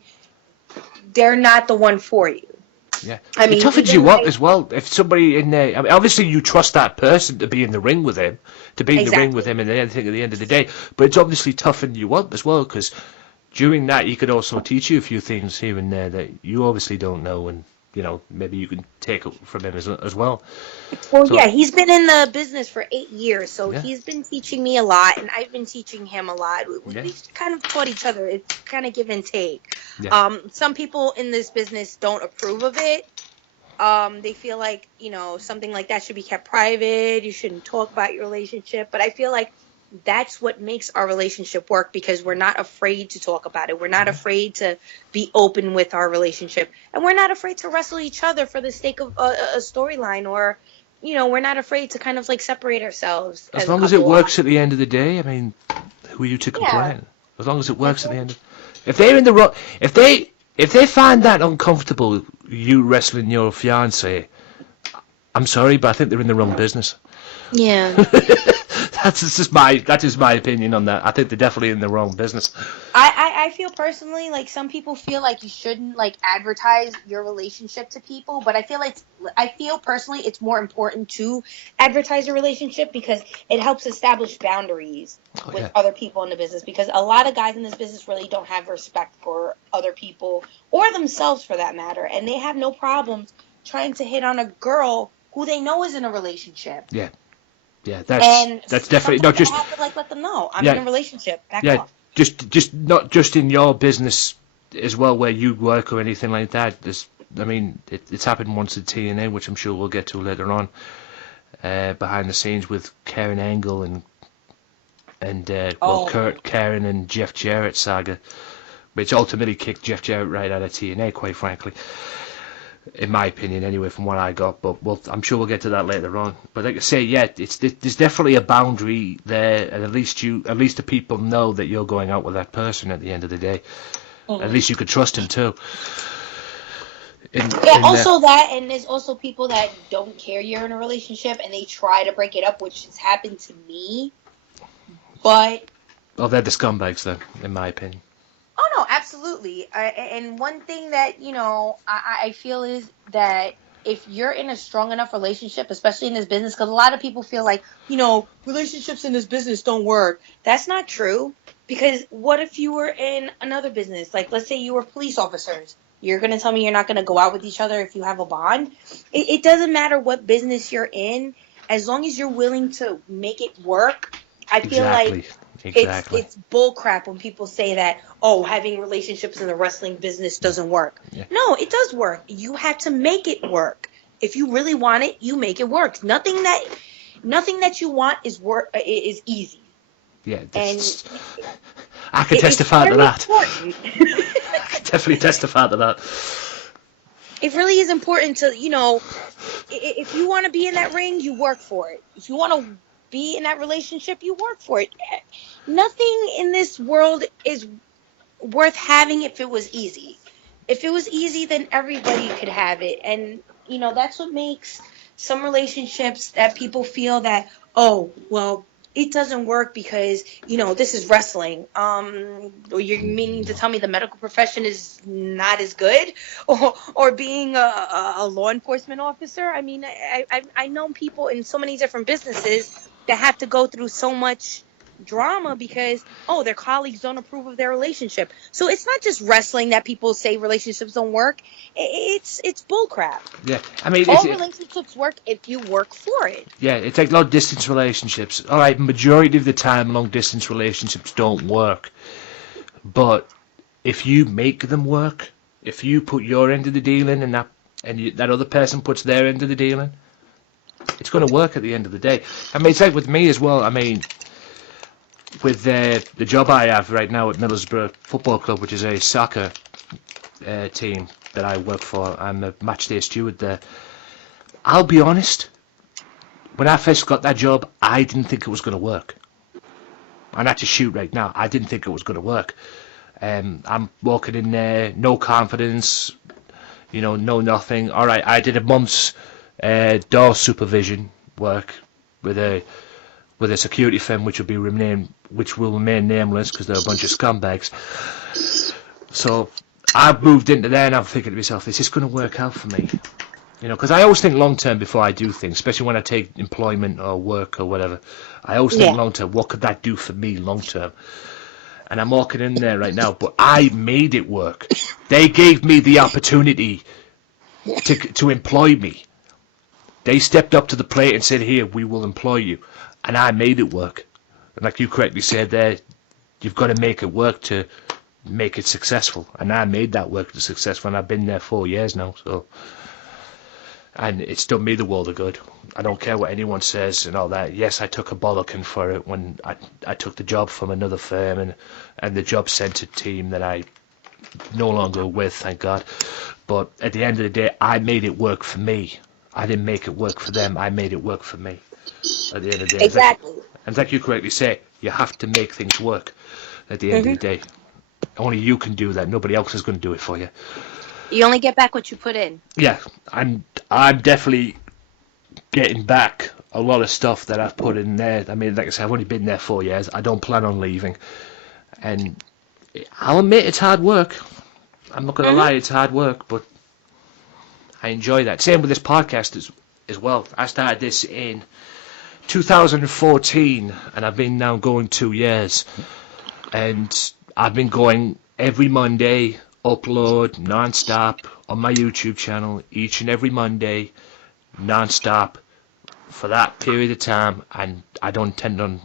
they're not the one for you. Yeah, I mean, it toughens you up as well. If somebody in there, I mean, obviously you trust that person to be in the ring with him, in the end of the day. But it's obviously toughened you up as well, because during that he could also teach you a few things here and there that you obviously don't know, and you know, maybe you can take it from him as well. Well, so, yeah, he's been in the business for 8 years, so he's been teaching me a lot, and I've been teaching him a lot. We kind of taught each other. It's kind of give and take. Yeah. Some people in this business don't approve of it. They feel like, you know, something like that should be kept private. You shouldn't talk about your relationship. But I feel like that's what makes our relationship work, because we're not afraid to talk about it. We're not afraid to be open with our relationship. And we're not afraid to wrestle each other for the sake of a storyline, or, you know, we're not afraid to kind of like separate ourselves. As long as it works at the end of the day, I mean, who are you to complain? Yeah. As long as it works at the end of... If they're in the wrong... If they find that uncomfortable, you wrestling your fiancé, I'm sorry, but I think they're in the wrong business. Yeah. That is my opinion on that. I think they're definitely in the wrong business. I feel personally like some people feel like you shouldn't like advertise your relationship to people, but I feel personally it's more important to advertise your relationship because it helps establish boundaries with other people in the business, because a lot of guys in this business really don't have respect for other people or themselves for that matter, and they have no problems trying to hit on a girl who they know is in a relationship. Yeah. Yeah, that's definitely not just. I have to like let them know I'm in a relationship. Back off. Just not just in your business as well, where you work or anything like that. It's happened once at TNA, which I'm sure we'll get to later on, behind the scenes with Karen Angle and Karen and Jeff Jarrett saga, which ultimately kicked Jeff Jarrett right out of TNA, quite frankly. In my opinion, anyway, from what I got, but I'm sure we'll get to that later on. But like I say, there's definitely a boundary there, and at least the people know that you're going out with that person at the end of the day. Mm-hmm. At least you could trust him too. That, and there's also people that don't care you're in a relationship and they try to break it up, which has happened to me. But they're the scumbags, then, in my opinion. Oh no, absolutely. And one thing that I feel is that if you're in a strong enough relationship, especially in this business, because a lot of people feel like relationships in this business don't work. That's not true. Because what if you were in another business? Like, let's say you were police officers. You're going to tell me you're not going to go out with each other if you have a bond? It doesn't matter what business you're in. As long as you're willing to make it work, I feel like it's bull crap when people say that, having relationships in the wrestling business doesn't work. Yeah. No, it does work. You have to make it work. If you really want it, you make it work. Nothing that you want is easy. Yeah, I can testify to that. I can definitely testify to that. It really is important to, if you want to be in that ring, you work for it. If you want to be in that relationship, you work for it. Nothing in this world is worth having if it was easy. If it was easy, then everybody could have it. And, that's what makes some relationships that people feel that, it doesn't work because, this is wrestling. You're meaning to tell me the medical profession is not as good? Or being a law enforcement officer? I mean, I know people in so many different businesses that have to go through so much drama because, their colleagues don't approve of their relationship. So it's not just wrestling that people say relationships don't work. It's bullcrap. Yeah, I mean, all relationships work if you work for it. Yeah, it's like long distance relationships. All right, majority of the time, long distance relationships don't work. But if you make them work, if you put your end of the deal in, and that other person puts their end of the deal in, it's going to work at the end of the day. I mean, it's like with me as well. I mean, with the job I have right now at Middlesbrough Football Club, which is a soccer team that I work for, I'm a match day steward there. I'll be honest, when I first got that job, I didn't think it was going to work. I'm at to shoot right now. I didn't think it was going to work. I'm walking in there, no confidence, no nothing. All right, I did a month's door supervision work with a security firm which will remain nameless because they're a bunch of scumbags. So I moved into there and I'm thinking to myself, is this going to work out for me? Because I always think long term before I do things, especially when I take employment or work or whatever. I always think long term, what could that do for me long term? And I'm walking in there right now, but I made it work. They gave me the opportunity to employ me. They stepped up to the plate and said, here, we will employ you. And I made it work. And like you correctly said there, you've got to make it work to make it successful. And I made that work to successful, and I've been there 4 years now. And it's done me the world of good. I don't care what anyone says and all that. Yes, I took a bollocking for it when I took the job from another firm and the job-centered team that I no longer with, thank God. But at the end of the day, I made it work for me. I didn't make it work for them. I made it work for me. At the end of the day, exactly. And like you correctly say, you have to make things work. At the end of the day, only you can do that. Nobody else is going to do it for you. You only get back what you put in. Yeah, I'm definitely getting back a lot of stuff that I've put in there. I mean, like I said, I've only been there 4 years. I don't plan on leaving, and I'll admit it's hard work. I'm not going to lie, it's hard work, but I enjoy that. Same with this podcast as well. I started this in 2014, and I've been now going 2 years, and I've been going every Monday, upload non-stop on my YouTube channel each and every Monday, non-stop for that period of time, and I don't intend on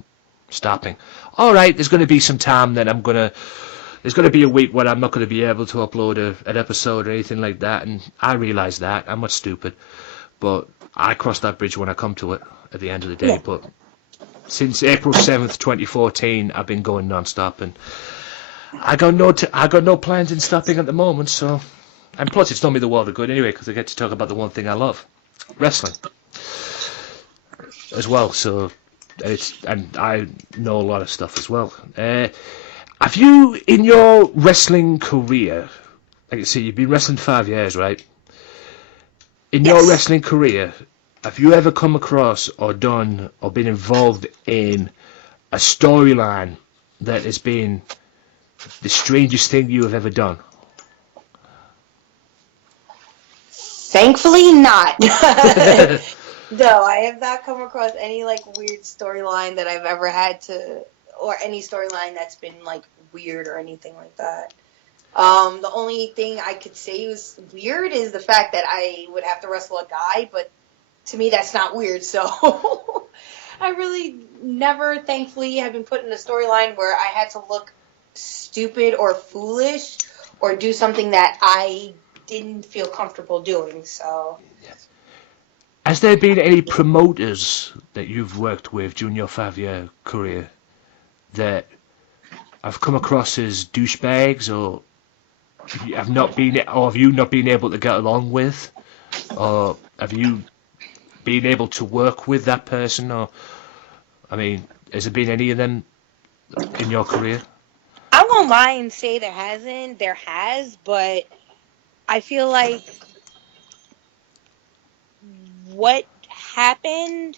stopping. Alright, there's going to be some time that there's going to be a week when I'm not going to be able to upload an episode or anything like that, and I realise that. I'm not stupid, but I cross that bridge when I come to it at the end of the day. But since April 7th, 2014, I've been going non-stop, and I got no plans in stopping at the moment. So, and plus, it's done me the world of good anyway, because I get to talk about the one thing I love, wrestling, as well. So, and I know a lot of stuff as well. Have you, in your wrestling career, like you say, you've been wrestling 5 years, right? in your wrestling career, have you ever come across or done or been involved in a storyline that has been the strangest thing you have ever done? Thankfully not. No, I have not come across any like weird storyline that I've ever had to, or any storyline that's been like weird or anything like that. The only thing I could say was weird is the fact that I would have to wrestle a guy, but to me that's not weird. So I really never, thankfully, have been put in a storyline where I had to look stupid or foolish or do something that I didn't feel comfortable doing. So. Has there been any promoters that you've worked with during your 5-year career that have come across as douchebags, or have you not been able to get along with, or have you been able to work with that person, or I mean, has there been any of them in your career? I won't lie and say there hasn't. There has, but I feel like what happened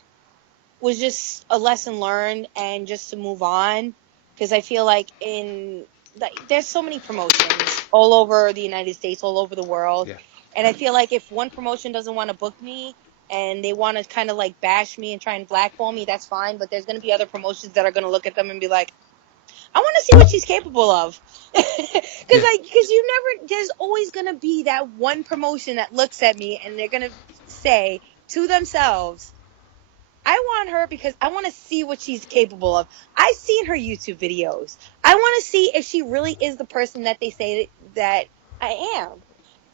was just a lesson learned and just to move on, because I feel like there's so many promotions all over the United States, all over the world, and I feel like if one promotion doesn't want to book me and they want to kind of like bash me and try and blackball me, that's fine, but there's going to be other promotions that are going to look at them and be like, I want to see what she's capable of. Because there's always going to be that one promotion that looks at me and they're going to say to themselves, I want her because I want to see what she's capable of. I've seen her YouTube videos. I want to see if she really is the person that they say that I am.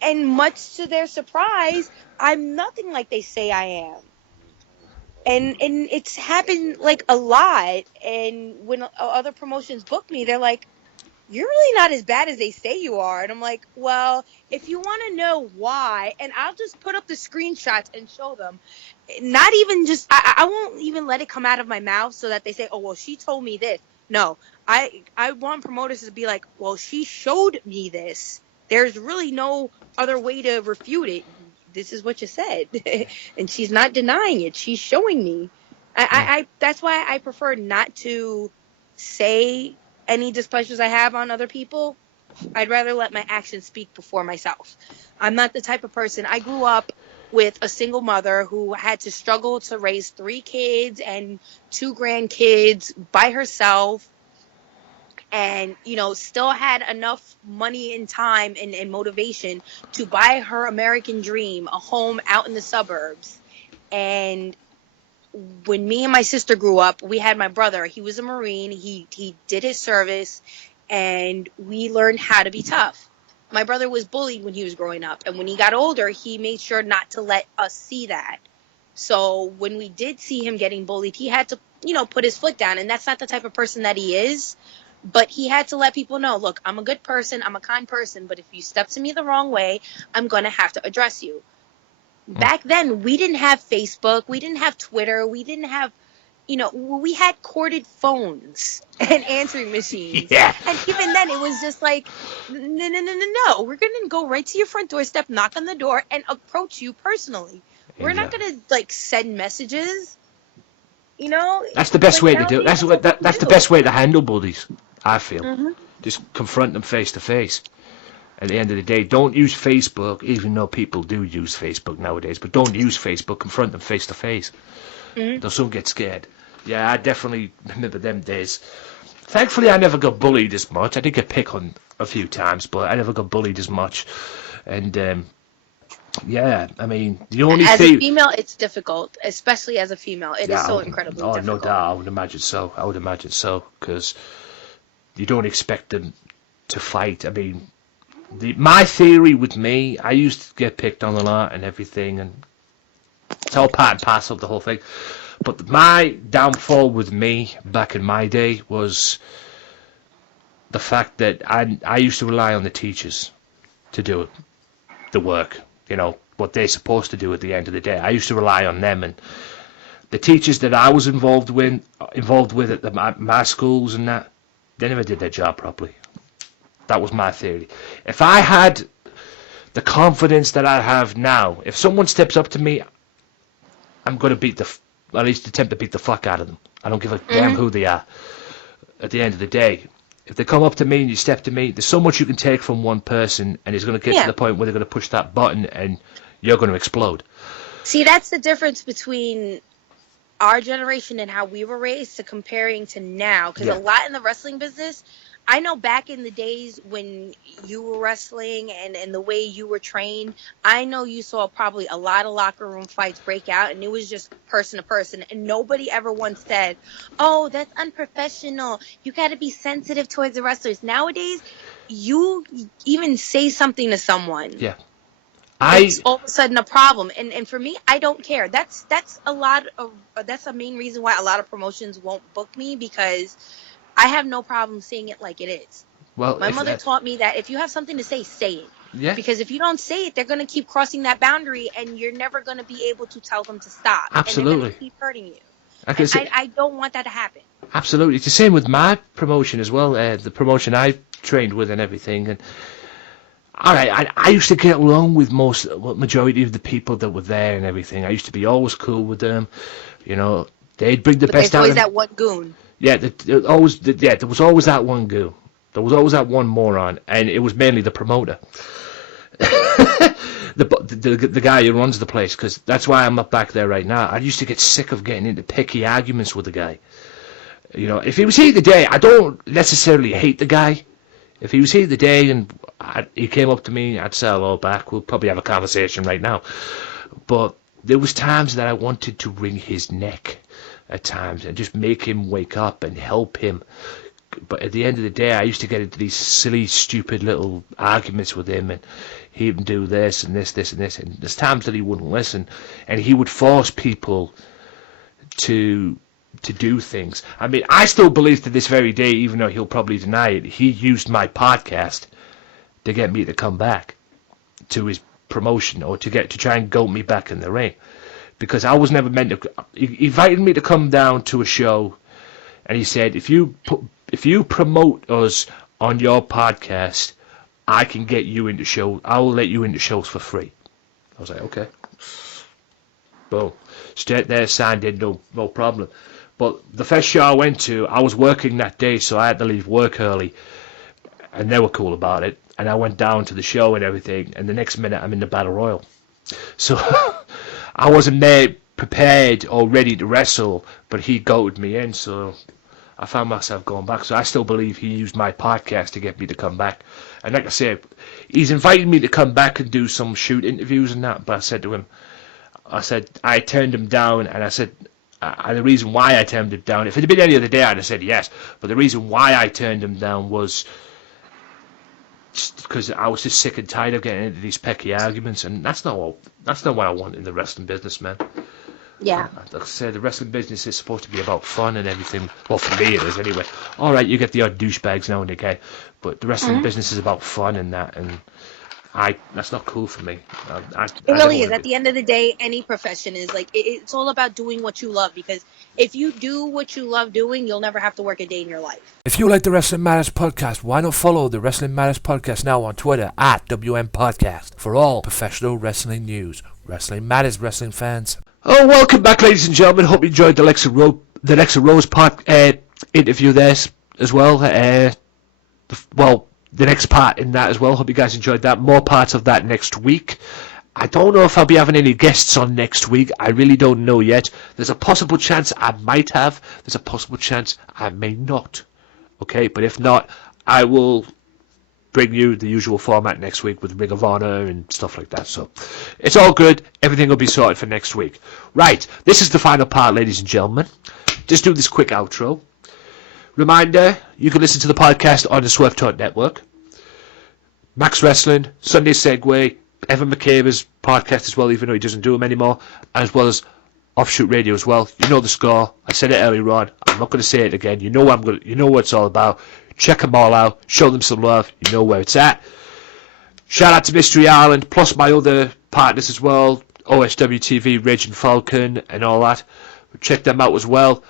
And much to their surprise, I'm nothing like they say I am. And it's happened like a lot. And when other promotions book me, they're like, you're really not as bad as they say you are. And I'm like, well, if you want to know why, and I'll just put up the screenshots and show them. Not even just, I won't even let it come out of my mouth so that they say, oh, well, she told me this. No, I want promoters to be like, well, she showed me this. There's really no other way to refute it. This is what you said. And she's not denying it. She's showing me. I that's why I prefer not to say any displeasures I have on other people. I'd rather let my actions speak before myself. I'm not the type of person. I grew up with a single mother who had to struggle to raise 3 kids and 2 grandkids by herself. And, still had enough money and time and motivation to buy her American dream, a home out in the suburbs. And when me and my sister grew up, we had my brother. He was a Marine. He did his service, and we learned how to be tough. My brother was bullied when he was growing up, and when he got older, he made sure not to let us see that. So when we did see him getting bullied, he had to, put his foot down, and that's not the type of person that he is. But he had to let people know, look, I'm a good person, I'm a kind person, but if you step to me the wrong way, I'm going to have to address you. Back then, we didn't have Facebook, we didn't have Twitter, we didn't have, we had corded phones and answering machines. Yeah. And even then, it was just like, no, we're going to go right to your front doorstep, knock on the door, and approach you personally. We're not going to, send messages. That's the best way to do it. That's the best way to handle bullies, I feel. Just confront them face to face. At the end of the day, don't use Facebook, even though people do use Facebook nowadays, but don't use Facebook, confront them face to face. They'll soon get scared. Yeah, I definitely remember them days. Thankfully, I never got bullied as much. I did get picked on a few times, but I never got bullied as much. And, yeah, I mean, the only thing... As a female, it's difficult, especially as a female. It is so incredibly difficult. Oh, no doubt. I would imagine so, because you don't expect them to fight. I mean, my theory with me, I used to get picked on a lot and everything, and it's all part and parcel of the whole thing. But my downfall with me back in my day was the fact that I used to rely on the teachers to do the work. What they're supposed to do at the end of the day. I used to rely on them, and the teachers that I was involved with at my schools and that, they never did their job properly. That was my theory. If I had the confidence that I have now. If someone steps up to me, I'm going to at least attempt to beat the fuck out of them. I don't give a damn who they are. At the end of the day, if they come up to me and you step to me, there's so much you can take from one person, and it's going to get to the point where they're going to push that button and you're going to explode. See, that's the difference between our generation and how we were raised to comparing to now. Because a lot in the wrestling business, I know back in the days when you were wrestling and the way you were trained, I know you saw probably a lot of locker room fights break out, and it was just person to person. And nobody ever once said, oh, that's unprofessional. You got to be sensitive towards the wrestlers. Nowadays, you even say something to someone. Yeah. It's all of a sudden a problem. And for me, I don't care. That's a main reason why a lot of promotions won't book me, because I have no problem saying it like it is. Well, my mother taught me that if you have something to say it. Yeah. Because if you don't say it, they're going to keep crossing that boundary, and you're never going to be able to tell them to stop. Absolutely. And they're going to keep hurting you. I don't want that to happen. Absolutely. It's the same with my promotion as well, the promotion I trained with and everything. And all right, I used to get along with majority of the people that were there and everything. I used to be always cool with them. You know, they'd bring the best out of there's always that one goon. Yeah, there was always that one goon. There was always that one moron, and it was mainly the promoter. the guy who runs the place, because that's why I'm not back there right now. I used to get sick of getting into picky arguments with the guy. You know, if he was here today, I don't necessarily hate the guy. If he was here today and he came up to me, I'd say hello back. We'll probably have a conversation right now. But there was times that I wanted to wring his neck at times and just make him wake up and help him. But at the end of the day, I used to get into these silly, stupid little arguments with him, and he would do this and this, this and this. And there's times that he wouldn't listen, and he would force people to do things. I mean, I still believe to this very day, even though he'll probably deny it, he used my podcast to get me to come back to his promotion, or to try and goat me back in the ring, because I was never meant to. He invited me to come down to a show, and he said, if you promote us on your podcast, I can get you into shows. I will let you into shows for free. I was like, okay. Boom. Straight there, signed in, no problem. But the first show I went to, I was working that day, so I had to leave work early, and they were cool about it. And I went down to the show and everything, and the next minute I'm in the Battle Royal. So I wasn't there prepared or ready to wrestle, but he goaded me in, so I found myself going back. So I still believe he used my podcast to get me to come back. And like I said, he's invited me to come back and do some shoot interviews and that, but I said to him, I turned him down, and I said, the reason why I turned him down, if it had been any other day, I'd have said yes, but the reason why I turned him down was because I was just sick and tired of getting into these pecky arguments, and that's not what I want in the wrestling business, man. Yeah. Like I said, the wrestling business is supposed to be about fun and everything. Well, for me it is anyway. All right, you get the odd douchebags now and again, but the wrestling business is about fun and that, and that's not cool for me. It really is. At the end of the day, any profession is like, it's all about doing what you love, because if you do what you love doing, you'll never have to work a day in your life. If you like the Wrestling Matters Podcast, why not follow the Wrestling Matters Podcast now on Twitter at WM Podcast for all professional wrestling news. Wrestling Matters, wrestling fans. Oh, welcome back, ladies and gentlemen. Hope you enjoyed the Lexa Rose interview there as well. The next part in that as well. Hope you guys enjoyed that. More parts of that next week. I don't know if I'll be having any guests on next week. I really don't know yet. There's a possible chance I might have. There's a possible chance I may not. Okay, but if not, I will bring you the usual format next week with Ring of Honor and stuff like that. So it's all good. Everything will be sorted for next week. Right, this is the final part, ladies and gentlemen. Just do this quick outro. Reminder, you can listen to the podcast on the Swerve Talk Network. Max Wrestling, Sunday Segway, Evan McCabe's podcast as well, even though he doesn't do them anymore, as well as Offshoot Radio as well. You know the score. I said it earlier on. I'm not going to say it again. You know what it's all about. Check them all out. Show them some love. You know where it's at. Shout out to Mystery Island, plus my other partners as well. OSW TV, Raging Falcon, and all that. Check them out as well.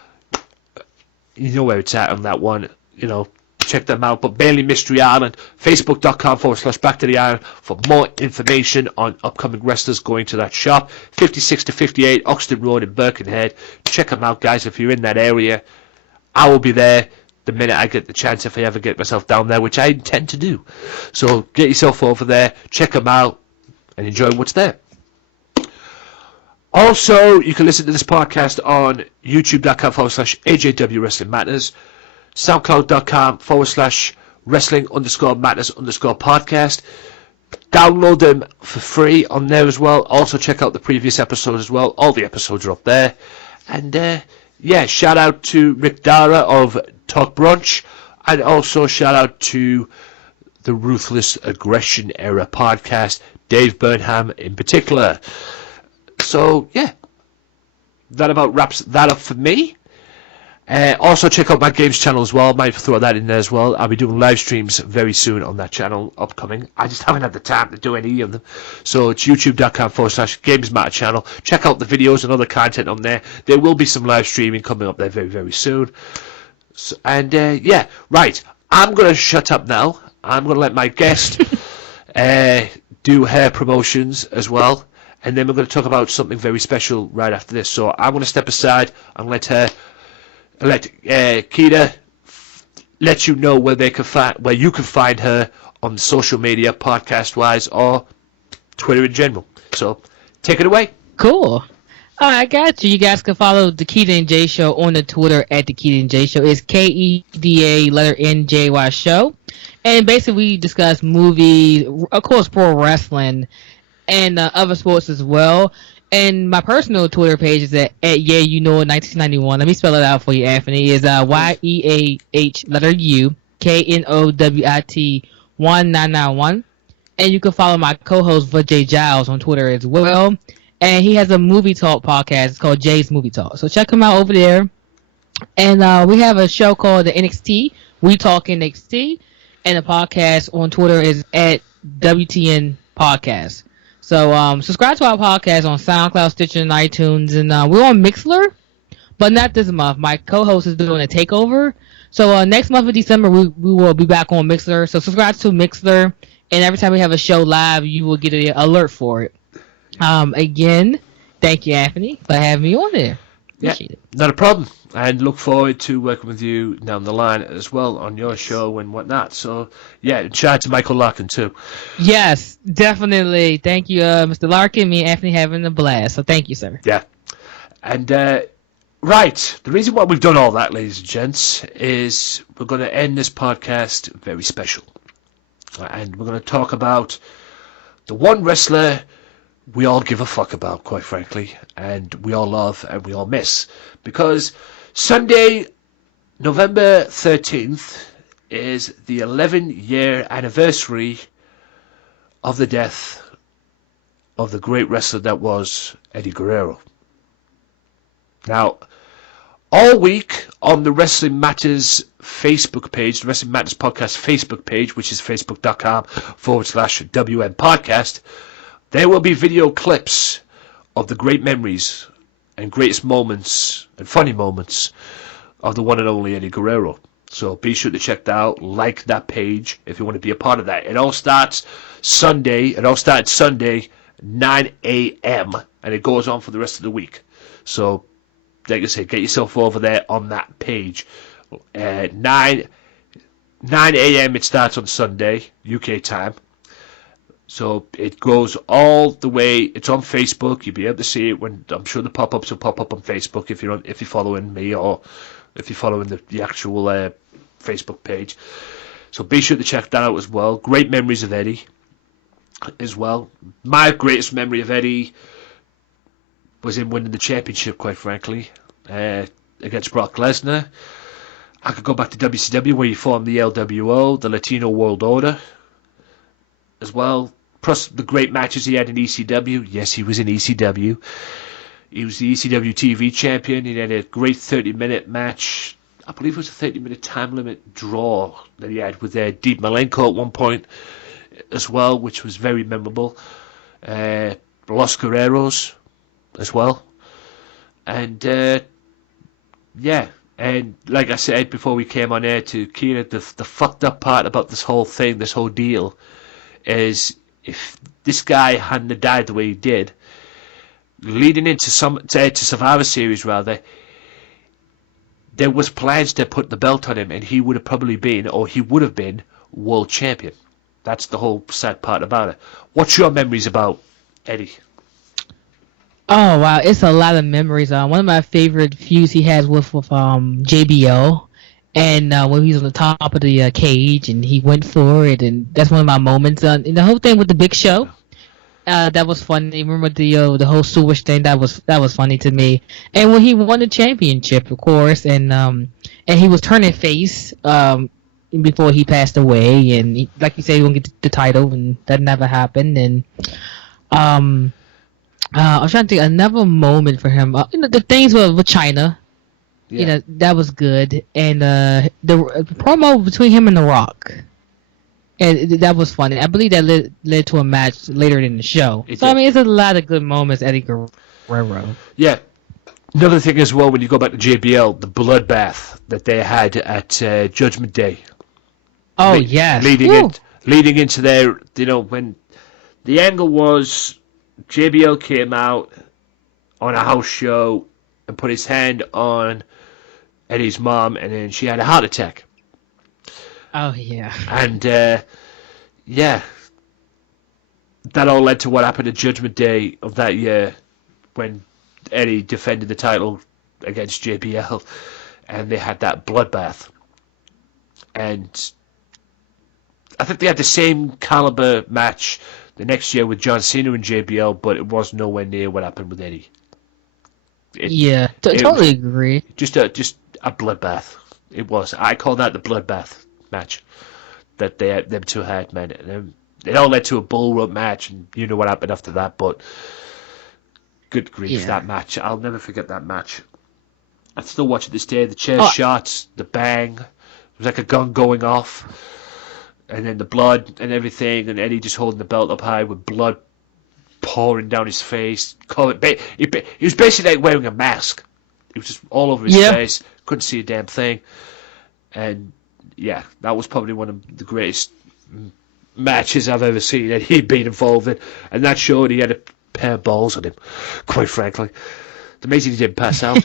You know where it's at on that one. You know, check them out. But mainly Mystery Island, facebook.com/Back to the Iron for more information on upcoming wrestlers going to that shop. 56 to 58 Oxton Road in Birkenhead. Check them out, guys, if you're in that area. I will be there the minute I get the chance, if I ever get myself down there, which I intend to do. So get yourself over there, check them out, and enjoy what's there. Also, you can listen to this podcast on youtube.com/AJW Wrestling Matters, soundcloud.com/wrestling_matters_podcast. Download them for free on there as well. Also, check out the previous episodes as well. All the episodes are up there. And, shout out to Rick Dara of Talk Brunch. And also, shout out to the Ruthless Aggression Era podcast, Dave Burnham in particular. So, that about wraps that up for me. Also, check out my games channel as well. Might throw that in there as well. I'll be doing live streams very soon on that channel, upcoming. I just haven't had the time to do any of them. So, it's youtube.com/Games Matter channel. Check out the videos and other content on there. There will be some live streaming coming up there very, very soon. So, right. I'm going to shut up now. I'm going to let my guest do her promotions as well. And then we're going to talk about something very special right after this. So I'm going to step aside and let Keda let you know where you can find her on social media, podcast wise, or Twitter in general. So take it away. Cool. I got you. You guys can follow the Keda and J Show on the Twitter at the Keda and J Show. It's KEDA Show. And basically we discuss movies, of course, pro wrestling, and other sports as well. And my personal Twitter page is at YeahYouKnow1991. Let me spell it out for you, Anthony. Is YeahKNOWIT1991. And you can follow my co-host Vijay Giles on Twitter as well. And he has a movie talk podcast. It's called Jay's Movie Talk. So check him out over there. And we have a show called the NXT. We Talk NXT. And the podcast on Twitter is at WTN Podcast. So subscribe to our podcast on SoundCloud, Stitcher, and iTunes. And we're on Mixlr, but not this month. My co-host is doing a takeover. So next month of December, we will be back on Mixlr. So subscribe to Mixlr, and every time we have a show live, you will get an alert for it. Again, thank you, Anthony, for having me on there. Appreciate it. Not a problem. And look forward to working with you down the line as well on your show and whatnot. So, shout out to Michael Larkin, too. Yes, definitely. Thank you, Mr. Larkin. Me and Anthony having a blast. So thank you, sir. Yeah. And, right. The reason why we've done all that, ladies and gents, is we're going to end this podcast very special. And we're going to talk about the one wrestler we all give a fuck about, quite frankly, and we all love and we all miss. Because Sunday, November 13th, is the 11-year anniversary of the death of the great wrestler that was Eddie Guerrero. Now, all week on the Wrestling Matters Facebook page, the Wrestling Matters Podcast Facebook page, which is facebook.com/WM Podcast, there will be video clips of the great memories and greatest moments and funny moments of the one and only Eddie Guerrero. So be sure to check that out, like that page if you want to be a part of that. It all starts Sunday, 9 a.m. and it goes on for the rest of the week. So, like I say, get yourself over there on that page. 9 a.m. it starts on Sunday, UK time. So it goes all the way. It's on Facebook. You'll be able to see it when I'm sure the pop-ups will pop up on Facebook if you're following me or if you're following the actual Facebook page. So be sure to check that out as well. Great memories of Eddie as well. My greatest memory of Eddie was him winning the championship, quite frankly, against Brock Lesnar. I could go back to WCW where he formed the LWO, the Latino World Order, as well. Plus the great matches he had in ECW. Yes, he was in ECW. He was the ECW TV champion. He had a great 30-minute match. I believe it was a 30-minute time limit draw that he had with Deep Malenko at one point as well, which was very memorable. Los Guerreros as well. And, And like I said before we came on air to Kira, the fucked up part about this whole thing, this whole deal, is if this guy hadn't died the way he did, leading into to Survivor Series rather, there was plans to put the belt on him, and he would have probably been, or he would have been, world champion. That's the whole sad part about it. What's your memories about Eddie? Oh wow, it's a lot of memories. One of my favorite feuds he has with JBL, and when he was on the top of the cage and he went for it, and that's one of my moments. And the whole thing with the Big Show, that was funny. Remember the whole sewage thing? That was funny to me. And when he won the championship, of course, and he was turning face before he passed away, and he, like you said, he won't get the title, and that never happened. And I was trying to think another moment for him. The things with China, that was good, and the promo between him and The Rock, and that was funny. I believe that led to a match later in the show. I mean, it's a lot of good moments. Eddie Guerrero. Yeah. Another thing as well, when you go back to JBL, the bloodbath that they had at Judgment Day. Oh yes. Leading into their, when the angle was. JBL came out on a house show and put his hand on Eddie's mom, and then she had a heart attack. Oh, yeah. And, that all led to what happened at Judgment Day of that year when Eddie defended the title against JBL, and they had that bloodbath. And I think they had the same caliber match the next year with John Cena and JBL, but it was nowhere near what happened with Eddie. Totally agree. Just a bloodbath. It was. I call that the bloodbath match that them two had, man. And it all led to a bull rope match, and you know what happened after that. But good grief, that match! I'll never forget that match. I still watch it this day. The chair shots, the bang. It was like a gun going off. And then the blood and everything, and Eddie just holding the belt up high with blood pouring down his face. He was basically like wearing a mask. It was just all over his face. Couldn't see a damn thing. And that was probably one of the greatest matches I've ever seen that he'd been involved in. And that showed he had a pair of balls on him, quite frankly. It's amazing he didn't pass out.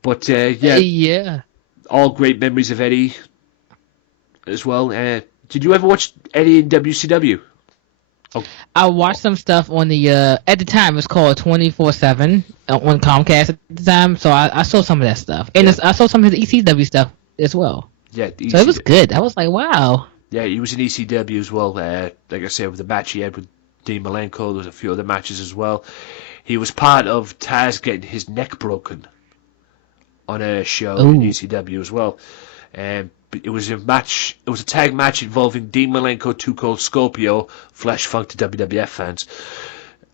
But all great memories of Eddie as well. Did you ever watch Eddie in WCW? Oh. I watched some stuff on the at the time it was called 24/7 on Comcast at the time, so I saw some of that stuff, and I saw some of his ECW stuff as well. Yeah, so it was good. I was like, wow. Yeah, he was in ECW as well. Like I said, with the match he had with Dean Malenko, there was a few other matches as well. He was part of Taz getting his neck broken on a show in ECW as well. It was a match. It was a tag match involving Dean Malenko, Too Cold Scorpio, Flash Funk to WWF fans,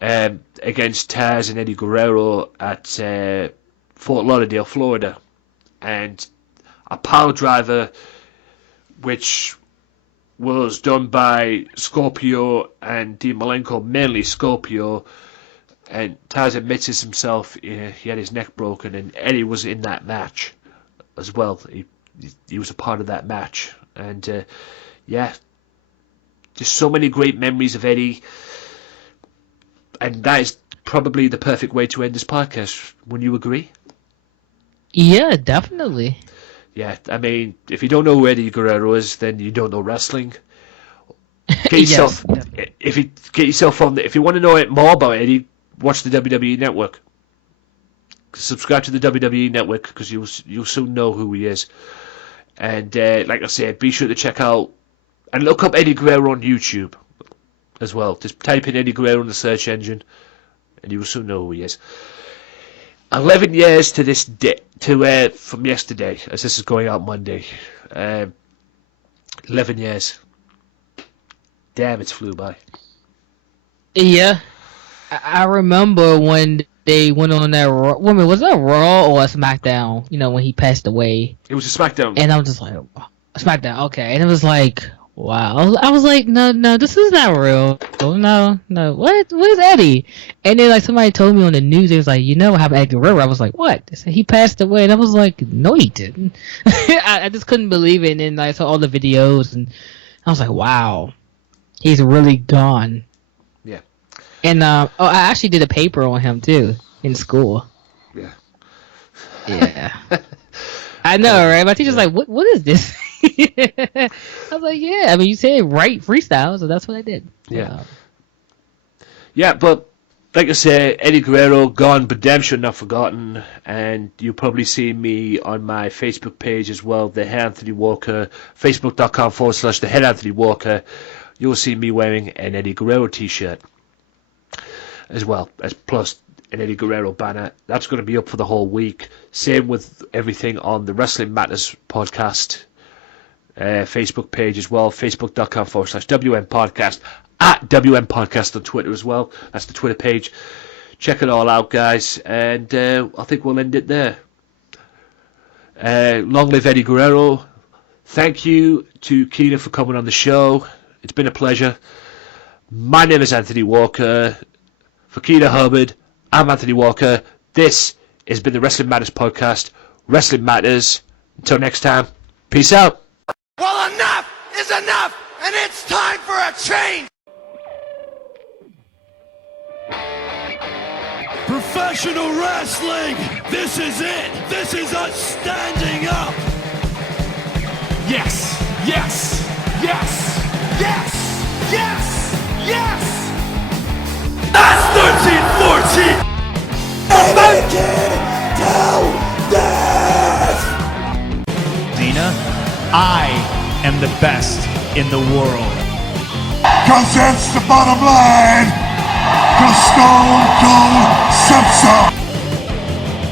against Taz and Eddie Guerrero at Fort Lauderdale, Florida, and a pile driver, which was done by Scorpio and Dean Malenko, mainly Scorpio, and Taz admits himself he had his neck broken, and Eddie was in that match as well. He was a part of that match, and just so many great memories of Eddie, and that is probably the perfect way to end this podcast. Wouldn't you agree? Yeah, definitely. Yeah, I mean, if you don't know who Eddie Guerrero is, then you don't know wrestling. Get yourself, if you want to know more about Eddie, watch the WWE Network. Subscribe to the WWE Network because you'll soon know who he is. And like I said, be sure to check out and look up Eddie Guerrero on YouTube as well. Just type in Eddie Guerrero in the search engine, and you will soon know who he is. 11 years to this day, from yesterday, as this is going out Monday. 11 years. Damn, it's flew by. Yeah, I remember when they went on that woman. Was that Raw or a Smackdown? You know, when he passed away. It was a Smackdown. And I was just like, Smackdown, okay. And it was like, Wow. I was like, no, this is not real. Oh, no. Where's Eddie? And then like somebody told me on the news, it was like, what happened to Eddie Guerrero? I was like, what? They said he passed away. And I was like, no, he didn't. I just couldn't believe it. And then I saw all the videos and I was like, wow, he's really gone. Yeah. And I actually did a paper on him too in school. Yeah. Yeah. I know, right? My teacher's like, what is this? I was like, yeah. I mean, you said write freestyle, so that's what I did. Yeah. Yeah, but like I say, Eddie Guerrero, gone, but damn sure not forgotten. And you'll probably see me on my Facebook page as well, The Head Anthony Walker, facebook.com/The Head Anthony Walker. You'll see me wearing an Eddie Guerrero t-shirt as well, as plus an Eddie Guerrero banner. That's going to be up for the whole week. Same with everything on the Wrestling Matters podcast Facebook page as well, facebook.com/WM Podcast, at WM Podcast on Twitter as well. That's the Twitter page. Check it all out, guys, and I think we'll end it there. Long live Eddie Guerrero. Thank you to Keda for coming on the show. It's been a pleasure. My name is Anthony Walker. For Keda Hubbard, I'm Anthony Walker. This has been the Wrestling Matters Podcast. Wrestling Matters. Until next time, peace out. Well, enough is enough, and it's time for a change! Professional wrestling! This is it! This is us standing up! Yes! Yes! Yes! Yes! Yes! Yes! That's 13-14! Dina, I am the best in the world. Cause that's the bottom line. Cause Stone Cold Simpson.